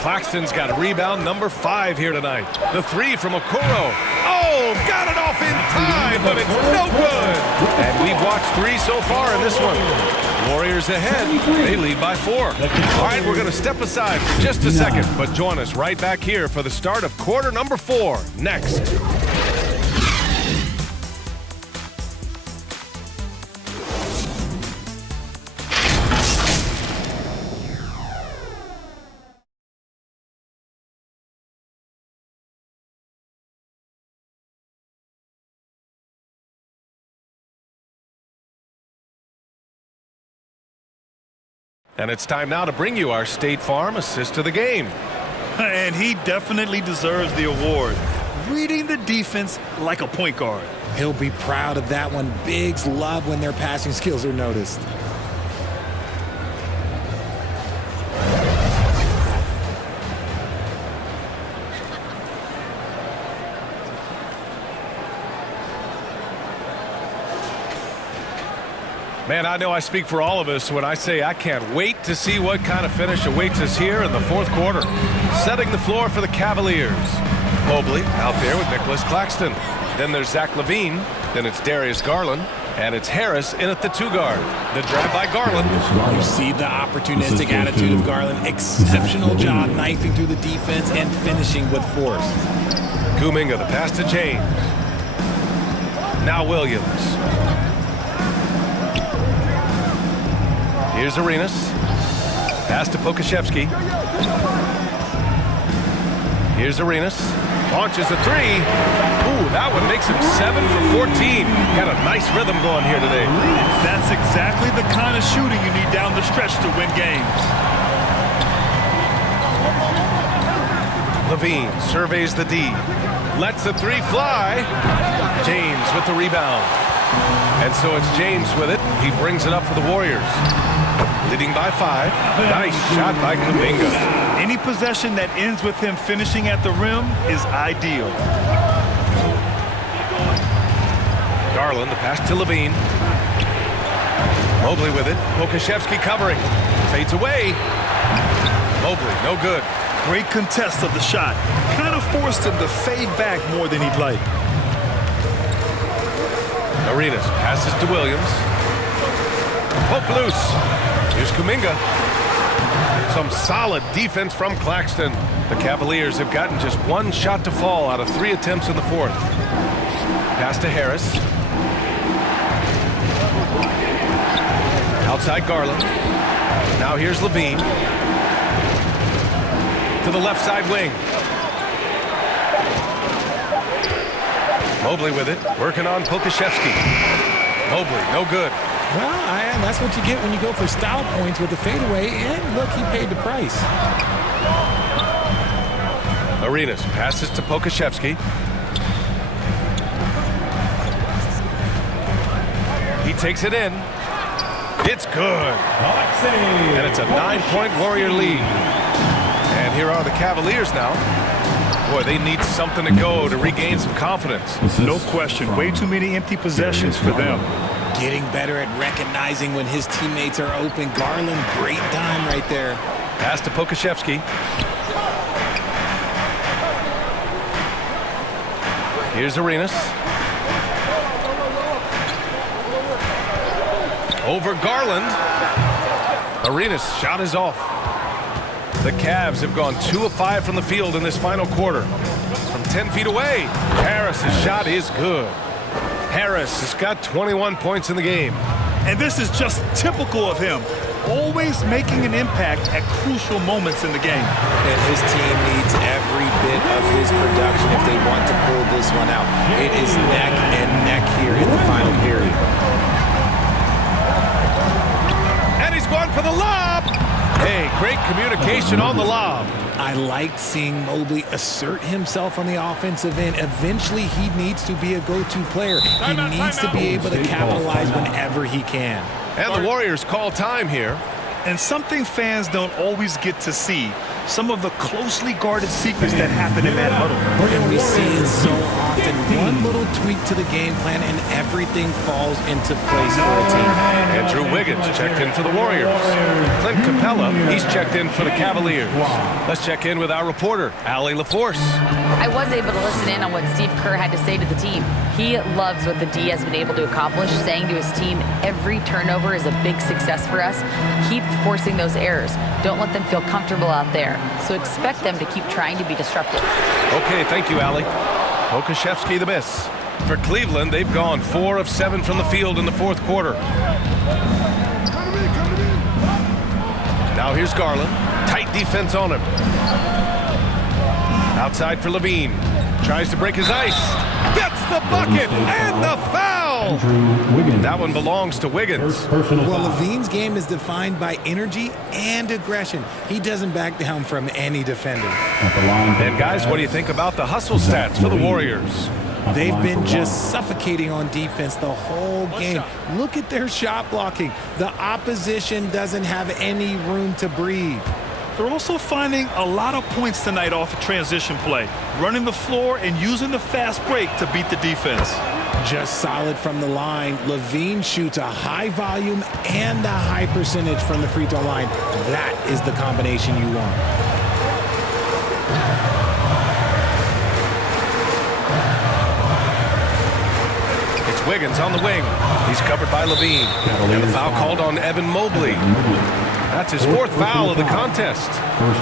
Claxton's got a rebound, number 5 here tonight. The 3 from Okoro. Oh, got it off in time, but it's no good. And we've watched 3 so far in this one. Warriors ahead. They lead by 4. All right, we're going to step aside for just a second, but join us right back here for the start of quarter number 4 next. And it's time now to bring you our State Farm assist of the game. And he definitely deserves the award. Reading the defense like a point guard. He'll be proud of that one. Bigs love when their passing skills are noticed. Man, I know I speak for all of us when I say I can't wait to see what kind of finish awaits us here in the fourth quarter. Setting the floor for the Cavaliers. Mobley out there with Nicholas Claxton. Then there's Zach Levine. Then it's Darius Garland. And it's Harris in at the 2 guard. The grab by Garland. You see the opportunistic attitude of Garland. Exceptional job knifing through the defense and finishing with force. Kum'inga, the pass to James. Now Williams. Here's Arenas. Pass to Pokashevsky. Here's Arenas. Launches a 3. Ooh, that one makes him 7 for 14. Got a nice rhythm going here today. That's exactly the kind of shooting you need down the stretch to win games. Levine surveys the D. Lets the 3 fly. James with the rebound. And so it's James with it. He brings it up for the Warriors. Leading by 5. Nice shot by Kum'inga. Any possession that ends with him finishing at the rim is ideal. Garland, the pass to Levine. Mobley with it. Pokashevsky covering. Fades away. Mobley, no good. Great contest of the shot. Kind of forced him to fade back more than he'd like. Arenas passes to Williams. Poke loose. Here's Kum'inga. Some solid defense from Claxton. The Cavaliers have gotten just 1 shot to fall out of 3 attempts in the fourth. Pass to Harris. Outside Garland. Now here's Levine. To the left side wing. Mobley with it. Working on Pokashevsky. Mobley, no good. Well, that's what you get when you go for style points with the fadeaway, and look, he paid the price. Arenas passes to Pokashevsky. He takes it in. It's good. And it's a 9-point Warrior lead. And here are the Cavaliers now. Boy, they need something to go to regain some confidence. No question. Way too many empty possessions for them. Getting better at recognizing when his teammates are open. Garland, great dime right there. Pass to Pokashevsky. Here's Arenas. Over Garland. Arenas' shot is off. The Cavs have gone 2 of 5 from the field in this final quarter. From 10 feet away, Harris's shot is good. Harris has got 21 points in the game. And this is just typical of him. Always making an impact at crucial moments in the game. And his team needs every bit of his production if they want to pull this one out. It is neck and neck here in the final period. And he's going for the lob. Hey, great communication on the lob. I like seeing Mobley assert himself on the offensive end. Eventually, he needs to be a go-to player. He needs to be able to capitalize whenever he can. And the Warriors call time here. And something fans don't always get to see, some of the closely guarded secrets that happen in that huddle. And we see it so often. One little tweak to the game plan and everything falls into place for a team. Andrew Wiggins checked in for the Warriors. Clint Capella, he's checked in for the Cavaliers. Let's check in with our reporter, Allie LaForce. I was able to listen in on what Steve Kerr had to say to the team. He loves what the D has been able to accomplish, saying to his team, every turnover is a big success for us. Keep forcing those errors. Don't let them feel comfortable out there. So expect them to keep trying to be disruptive. Okay, thank you, Allie. Okashevsky the miss. For Cleveland, they've gone 4 of 7 from the field in the fourth quarter. Now here's Garland. Tight defense on him. Outside for Levine. Tries to break his ice. Gets the bucket and the foul. That one belongs to Wiggins. Well, Levine's game is defined by energy and aggression. He doesn't back down from any defender. And guys, what do you think about the hustle stats for the Warriors? They've been just suffocating on defense the whole game. Look at their shot blocking. The opposition doesn't have any room to breathe. They're also finding a lot of points tonight off of transition play, running the floor and using the fast break to beat the defense. Just solid from the line. Levine shoots a high volume and a high percentage from the free throw line. That is the combination you want. It's Wiggins on the wing. He's covered by Levine. And the foul called on Evan Mobley. That's his 4th foul of the contest.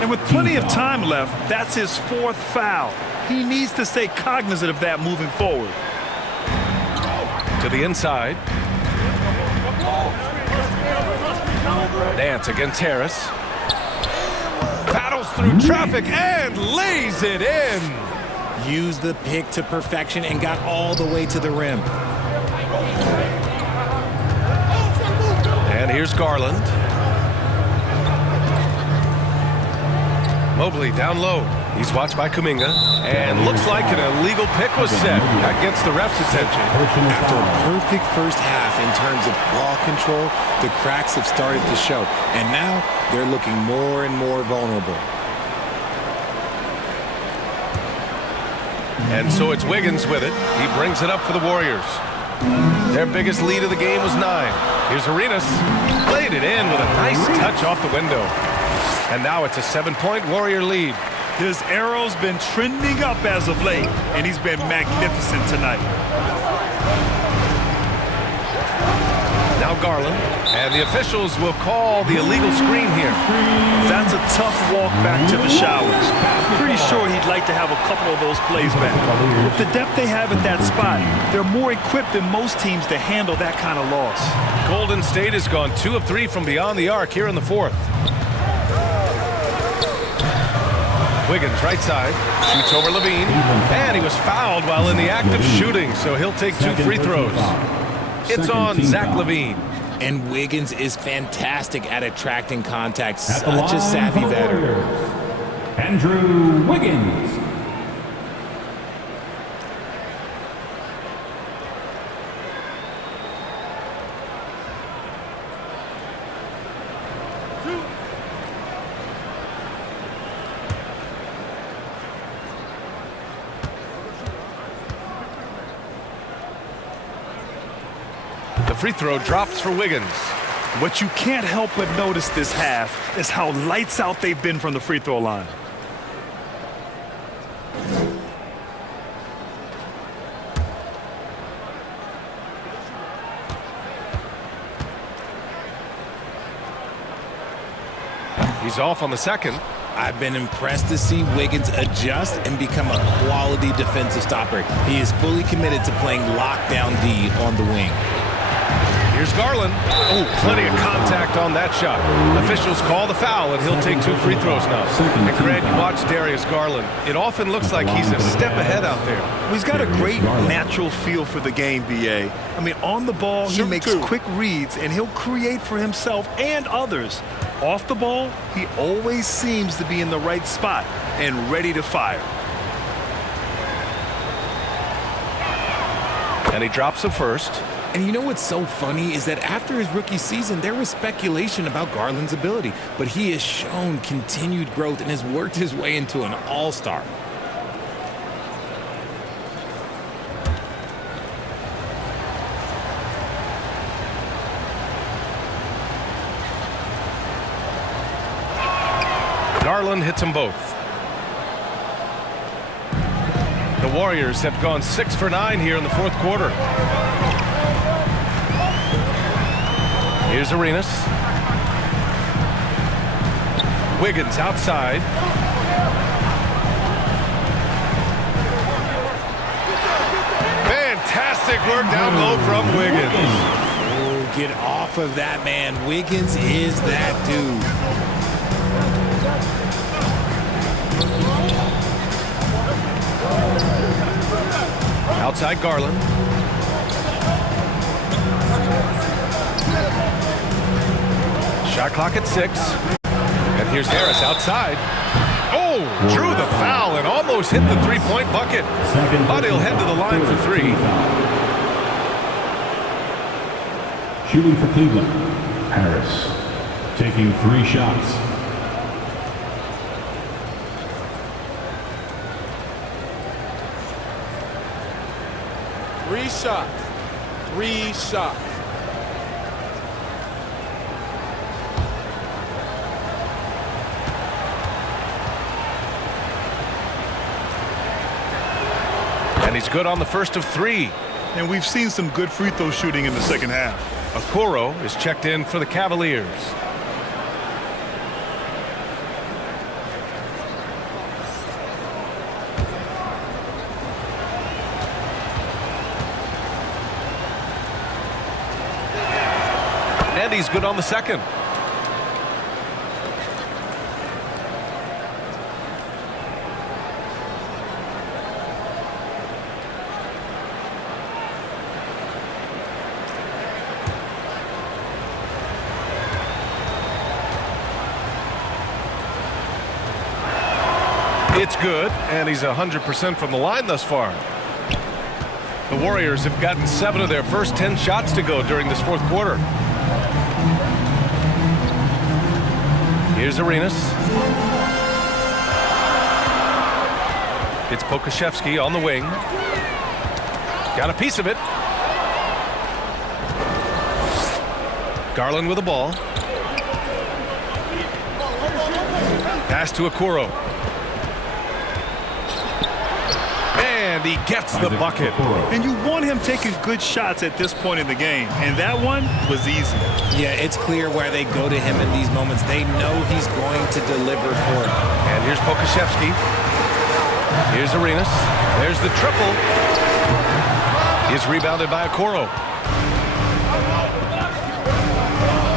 And with plenty of time left, that's his 4th foul. He needs to stay cognizant of that moving forward. To the inside. Dance against Harris. Battles through traffic and lays it in. Used the pick to perfection and got all the way to the rim. And here's Garland. Mobley down low. He's watched by Kum'inga. And looks like an illegal pick was set. That gets the ref's attention. After a perfect first half in terms of ball control, the cracks have started to show. And now they're looking more and more vulnerable. And so it's Wiggins with it. He brings it up for the Warriors. Their biggest lead of the game was 9. Here's Arenas. Played it in with a nice touch off the window. And now it's a 7-point Warrior lead. His arrow's been trending up as of late, and he's been magnificent tonight. Now Garland, and the officials will call the illegal screen here. That's a tough walk back to the showers. Pretty sure he'd like to have a couple of those plays back. With the depth they have at that spot, they're more equipped than most teams to handle that kind of loss. Golden State has gone 2 of 3 from beyond the arc here in the 4th. Wiggins right side, shoots over Levine, and he was fouled while in the act of shooting, so he'll take 2 free throws. It's on Zach Levine. And Wiggins is fantastic at attracting contact. Such a savvy veteran. Andrew Wiggins. The free throw drops for Wiggins. What you can't help but notice this half is how lights out they've been from the free throw line. He's off on the second. I've been impressed to see Wiggins adjust and become a quality defensive stopper. He is fully committed to playing lockdown D on the wing. Here's Garland. Oh, plenty of contact on that shot. Officials call the foul, and he'll take 2 free throws now. And Grant, you watch Darius Garland. It often looks like he's a step ahead out there. Well, he's got a great natural feel for the game, BA. I mean, on the ball, he makes quick reads, and he'll create for himself and others. Off the ball, he always seems to be in the right spot and ready to fire. And he drops the first. And you know what's so funny is that after his rookie season, there was speculation about Garland's ability, but he has shown continued growth and has worked his way into an all-star. Garland hits them both. The Warriors have gone 6 for 9 here in the fourth quarter. Here's Arenas. Wiggins outside. Fantastic work down low from Wiggins. Oh, get off of that, man. Wiggins is that dude. Outside Garland. Shot clock at 6. And here's Harris outside. Oh, drew the foul and almost hit the three-point bucket. But he'll head to the line for 3. Shooting for Cleveland, Harris, taking 3 shots. Three shots. And he's good on the first of 3. And we've seen some good free throw shooting in the second half. Okoro is checked in for the Cavaliers. And he's good on the second. It's good, and he's 100% from the line thus far. The Warriors have gotten 7 of their first 10 shots to go during this fourth quarter. Here's Arenas. It's Pokusevski on the wing. Got a piece of it. Garland with the ball. Pass to Okoro. And he gets the bucket. And you want him taking good shots at this point in the game. And that one was easy. Yeah, it's clear where they go to him in these moments. They know he's going to deliver for them. And here's Pokusevski. Here's Arenas. There's the triple. He's rebounded by Okoro.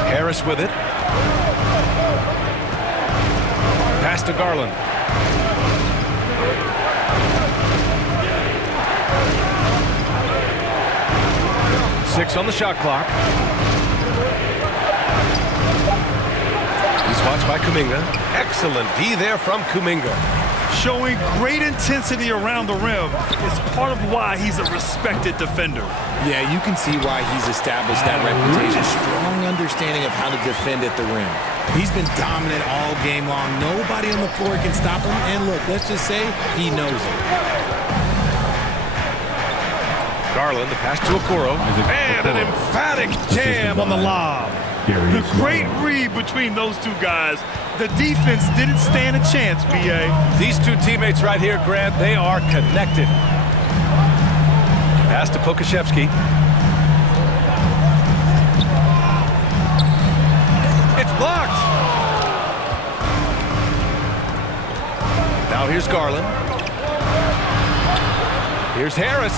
Harris with it. Pass to Garland. Six on the shot clock. He's watched by Kum'inga. Excellent D there from Kum'inga. Showing great intensity around the rim. It's part of why he's a respected defender. Yeah, you can see why he's established that reputation. Strong understanding of how to defend at the rim. He's been dominant all game long. Nobody on the floor can stop him. And look, let's just say he knows it. Garland, the pass to Okoro. And an emphatic jam on the lob. The great read between those two guys. The defense didn't stand a chance, B.A. These two teammates right here, Grant, they are connected. Pass to Pokusevski. It's blocked. Garland. Here's Harris.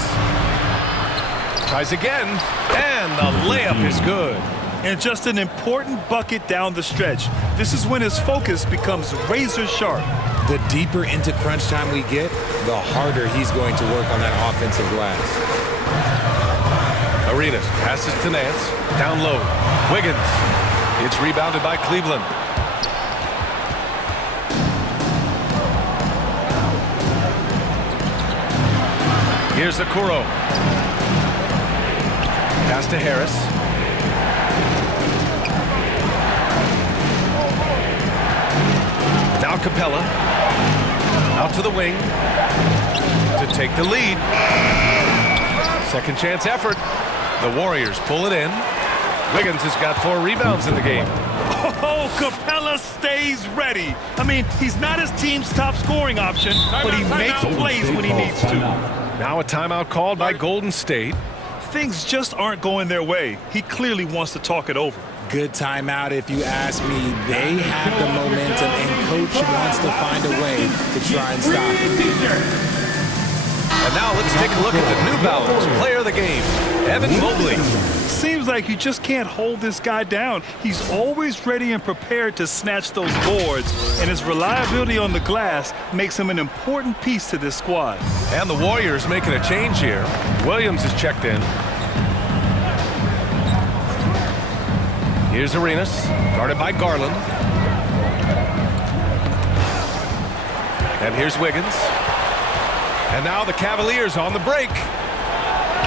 Tries again, and the layup is good. And just an important bucket down the stretch. This is when his focus becomes razor sharp. The deeper into crunch time we get, the harder he's going to work on that offensive glass. Arenas passes to Nance. Down low. Wiggins. It's rebounded by Cleveland. Here's Okoro. Pass to Harris. Now Capella. Out to the wing to take the lead. Second chance effort. The Warriors pull it in. Wiggins has got 4 rebounds in the game. Oh, Capella stays ready. I mean, he's not his team's top scoring option, but he makes plays when he needs to. Now a timeout called by Golden State. Things just aren't going their way. He clearly wants to talk it over. Good timeout if you ask me. They have the momentum, and Coach wants to find a way to try and stop it. And now let's take a look at the New Balance player of the game, Evan Mobley. Seems like you just can't hold this guy down. He's always ready and prepared to snatch those boards, and his reliability on the glass makes him an important piece to this squad. And the Warriors making a change here. Williams is checked in. Here's Arenas, guarded by Garland. And here's Wiggins. And now the Cavaliers on the break.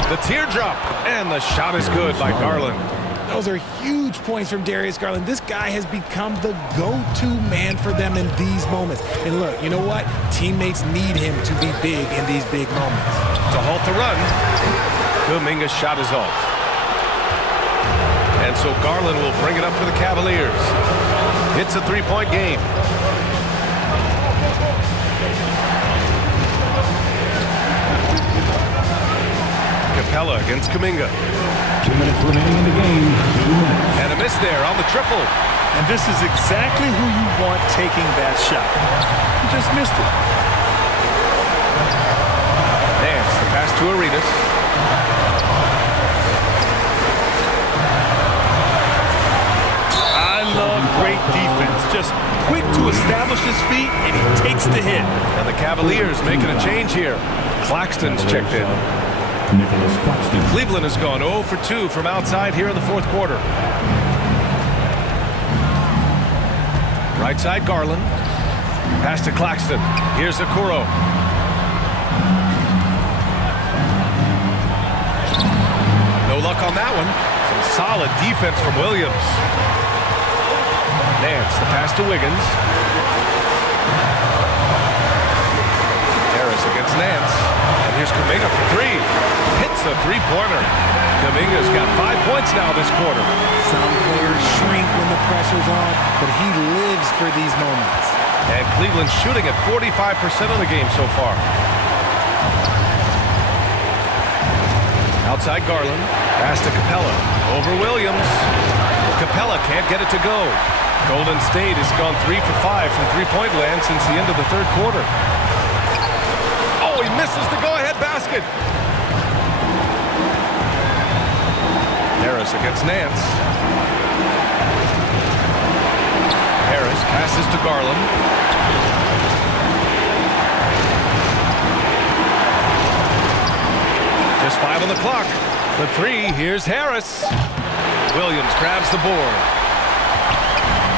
The teardrop, and the shot is good by Garland. Those are huge points from Darius Garland. This guy has become the go-to man for them in these moments. And look, you know what? Teammates need him to be big in these big moments. To halt the run, Kum'inga's shot is off. And so Garland will bring it up for the Cavaliers. It's a 3-point game. Capella against Kum'inga. 2 minutes remaining in the game. 2 minutes. And a miss there on the triple. And this is exactly who you want taking that shot. He just missed it. Nance, the pass to Arenas. I love great defense. Just quick to establish his feet, and he takes the hit. And the Cavaliers making a change here. Claxton's checked in. Nicholas Claxton. Cleveland has gone 0 for 2 from outside here in the fourth quarter. Right side Garland. Pass to Claxton. Here's Okoro. No luck on that one. Some solid defense from Williams. Nance, the pass to Wiggins. Harris against Nance. And here's Kum'inga for 3. Hits a 3-pointer. Kum'inga's got 5 points now this quarter. Some players shrink when the pressure's on, but he lives for these moments. And Cleveland's shooting at 45% of the game so far. Outside Garland. Pass to Capella. Over Williams. Capella can't get it to go. Golden State has gone 3 for 5 from three-point land since the end of the third quarter. Oh, he misses the go-ahead basket. Harris against Nance. Harris passes to Garland. Just 5 on the clock. For 3, here's Harris. Williams grabs the board.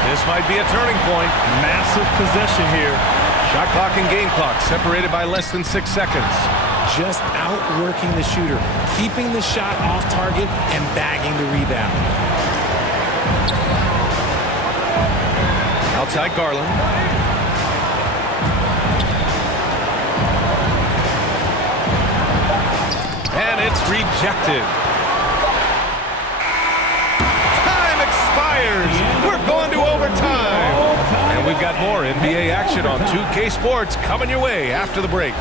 This might be a turning point. Massive possession here. Shot clock and game clock separated by less than 6 seconds. Just outworking the shooter, keeping the shot off target and bagging the rebound. Outside Garland. And it's rejected. Time expires. We're going to overtime. And we've got more NBA action on 2K Sports coming your way after the break.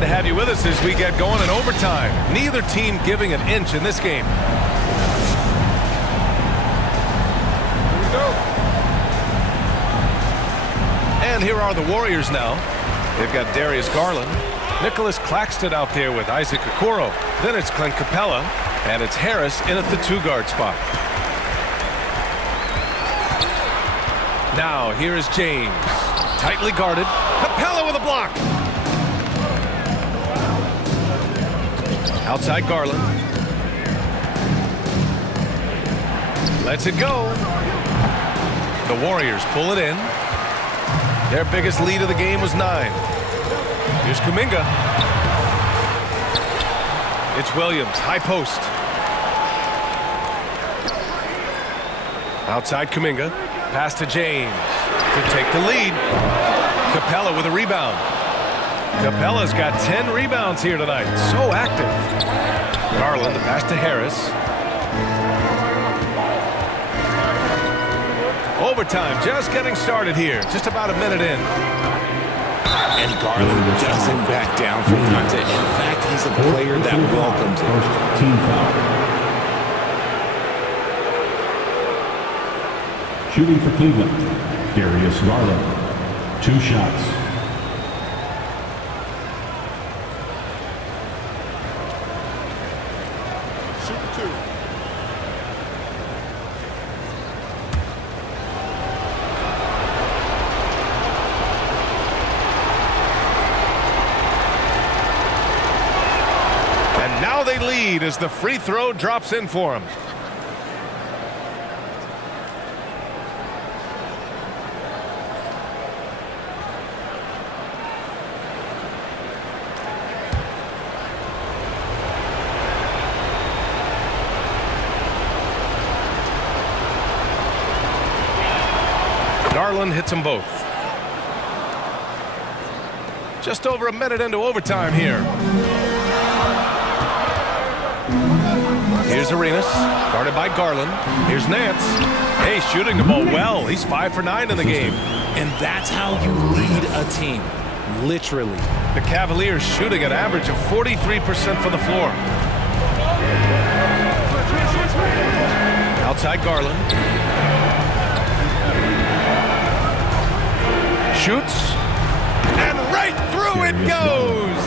Glad to have you with us as we get going in overtime. Neither team giving an inch in this game. Here we go. And here are the Warriors now. They've got Darius Garland, Nicholas Claxton out there with Isaac Okoro. Then it's Clint Capella, and it's Harris in at the 2-guard spot. Now, here is James. Tightly guarded. Capella with a block. Outside Garland. Lets it go. The Warriors pull it in. Their biggest lead of the game was 9. Here's Kum'inga. It's Williams, high post. Outside Kum'inga. Pass to James to take the lead. Capella with a rebound. Capella's got 10 rebounds here tonight. So active. Garland, the pass to Harris. Overtime just getting started here. Just about a minute in. And Garland doesn't back down from contact. In fact, he's a player that welcomes it. First team foul. Shooting for Cleveland, Darius Garland. 2 shots. Shoot 2. And now they lead as the free throw drops in for them. Garland hits them both. Just over a minute into overtime here. Here's Arenas, guarded by Garland. Here's Nance. Hey, shooting the ball well. He's 5 for 9 in the game. And that's how you lead a team, literally. The Cavaliers shooting an average of 43% from the floor. Outside Garland. Shoots, and right through it goes!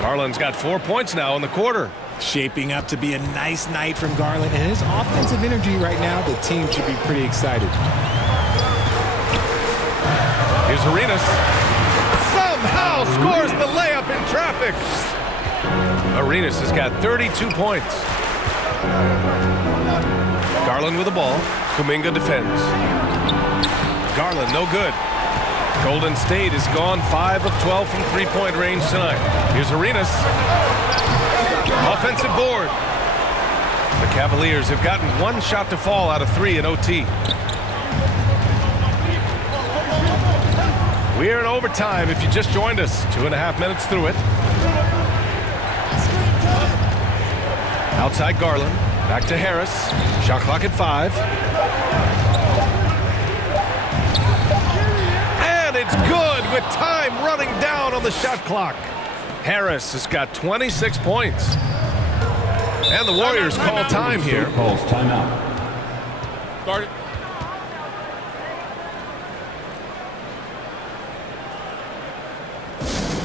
Garland's got 4 points now in the quarter. Shaping up to be a nice night from Garland, and his offensive energy right now, the team should be pretty excited. Here's Arenas. Somehow scores the layup in traffic. Arenas has got 32 points. Garland with the ball. Kum'inga defends. Garland, no good. Golden State has gone 5 of 12 from three-point range tonight. Here's Arenas. Offensive board. The Cavaliers have gotten 1 shot to fall out of 3 in OT. We're in overtime if you just joined us. 2.5 minutes through it. Outside Garland. Back to Harris. Shot clock at 5. It's good with time running down on the shot clock. Harris has got 26 points. And the Warriors call time here. Calls timeout. Guard it.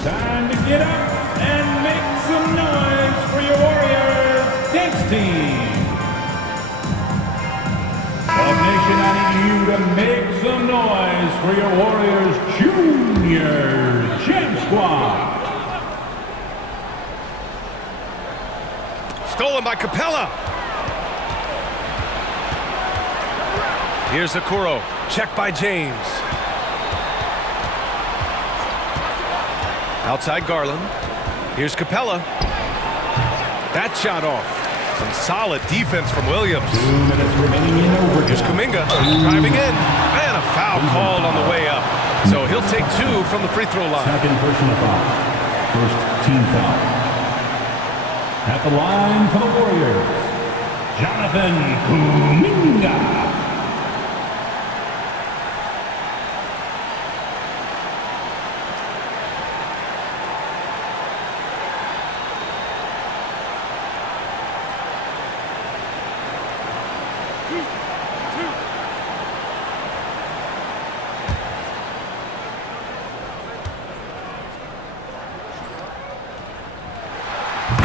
Time to get up and make some noise for your Warriors dance team. Dub Nation, I need you to make some noise for your Warriors Junior Gem Squad. Stolen by Capella. Here's Okoro. Check by James. Outside Garland. Here's Capella. That shot off. Some solid defense from Williams. 2 minutes remaining in overtime. Here's Kum'inga driving in. And a foul called on the way up. So he'll take 2 from the free throw line. Second personal foul. First team foul. At the line for the Warriors, Jonathan Kum'inga.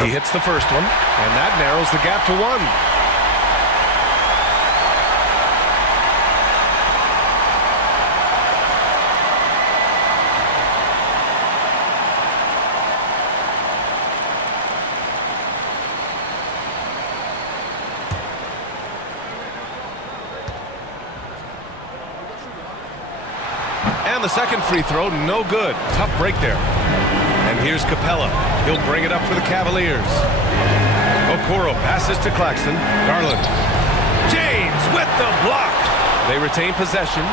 He hits the first one, and that narrows the gap to 1. And the second free throw, no good. Tough break there. And here's Capella. He'll bring it up for the Cavaliers. Okoro passes to Claxton. Garland. James with the block. They retain possession.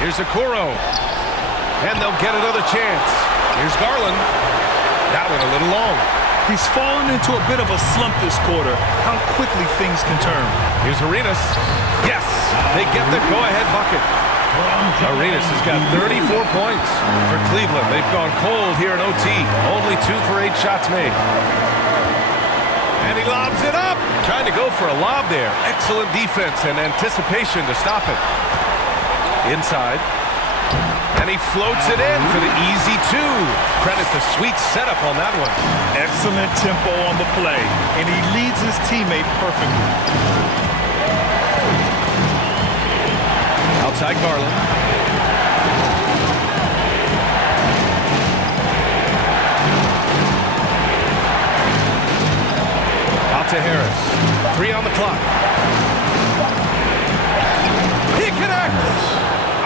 Here's Okoro. And they'll get another chance. Here's Garland. That one a little long. He's fallen into a bit of a slump this quarter. How quickly things can turn. Here's Arenas. Yes, they get the go-ahead bucket. Arenas has got 34 points for Cleveland. They've gone cold here in OT. Only 2 for 8 shots made. And he lobs it up. Trying to go for a lob there. Excellent defense and anticipation to stop it. Inside. And he floats it in for the easy 2. Credit the sweet setup on that one. Excellent tempo on the play. And he leads his teammate perfectly. Outside Garland. Out to Harris. 3 on the clock. He connects.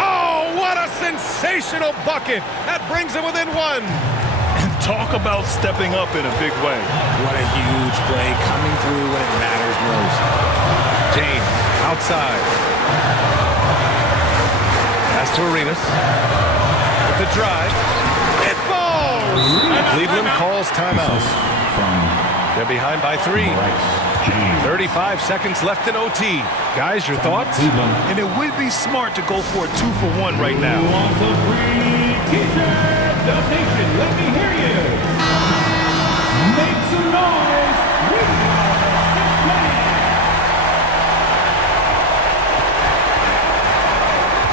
Oh, what a sensational bucket. That brings him within 1. And talk about stepping up in a big way. What a huge play, coming through when it matters most. James outside. Pass to Arenas. With the drive. It falls! Cleveland calls timeout. They're behind by 3. 35 seconds left in OT. Guys, your thoughts? And it would be smart to go for a 2-for-1 right now. Who wants a free t-shirt donation? Let me hear you. Make some noise. We are the 6th man.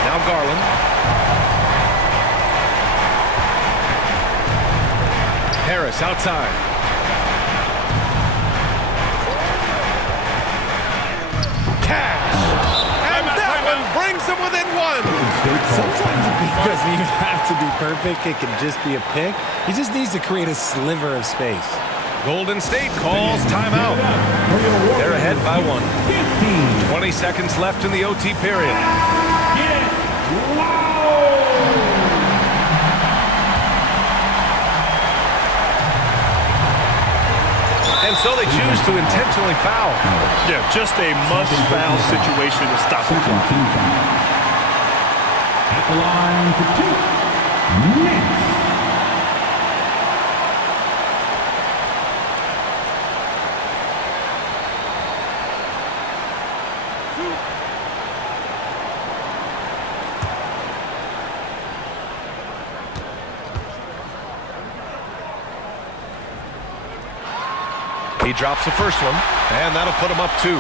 Now Garland. Harris outside. Cash. And that one brings them within 1. Sometimes it doesn't even have to be perfect. It can just be a pick. He just needs to create a sliver of space. Golden State calls timeout. They're ahead by 1. 20 seconds left in the OT period. And so they choose to intentionally foul. Yeah, just a must-foul situation to stop the clock. At the line for 2. Knicks. He drops the first one, and that'll put him up 2.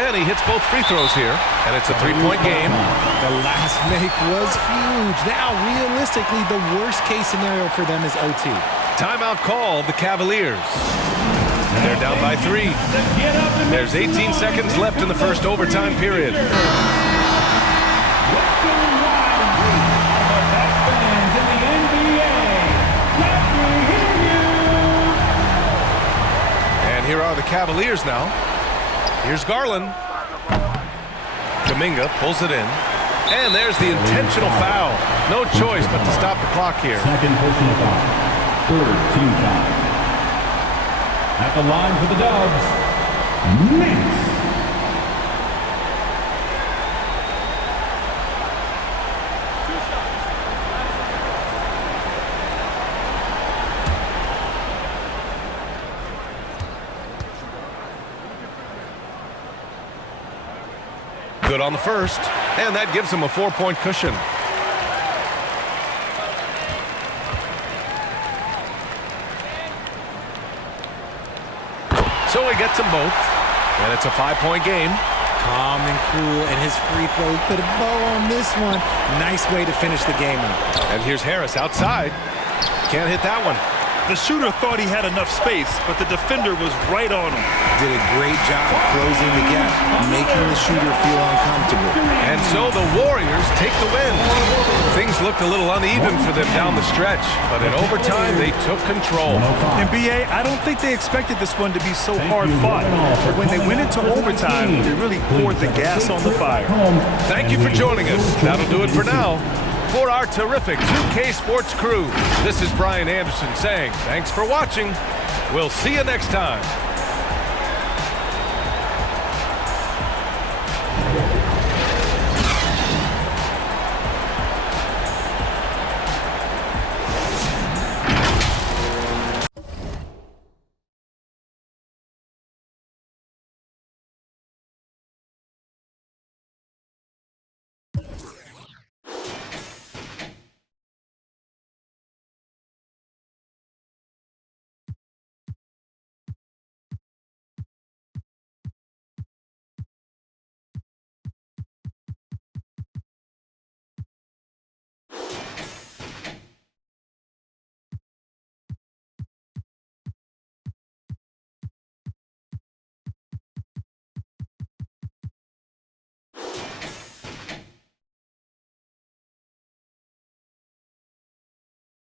And he hits both free throws here, and it's a 3-point game. The last make was huge. Now, realistically, the worst-case scenario for them is OT. Timeout called the Cavaliers. They're down by 3. There's 18 seconds left in the first overtime period. And here are the Cavaliers now. Here's Garland. Kum'inga pulls it in. And there's the intentional foul. No choice but to stop the clock here. Second personal foul. 3rd team foul. At the line for the Dubs, Knicks. Good on the first, and that gives him a 4-point cushion. So he gets them both, and it's a 5-point game. Calm and cool, and his free throws put a bow on this one. Nice way to finish the game out. And here's Harris outside. Can't hit that one. The shooter thought he had enough space, but the defender was right on him. Did a great job closing the gap, making the shooter feel uncomfortable. And so the Warriors take the win. Things looked a little uneven for them down the stretch, but in overtime, they took control. NBA, I don't think they expected this one to be so hard-fought. But when they went into overtime, they really poured the gas on the fire. Thank you for joining us. That'll do it for now. For our terrific 2K Sports crew, this is Brian Anderson saying thanks for watching. We'll see you next time.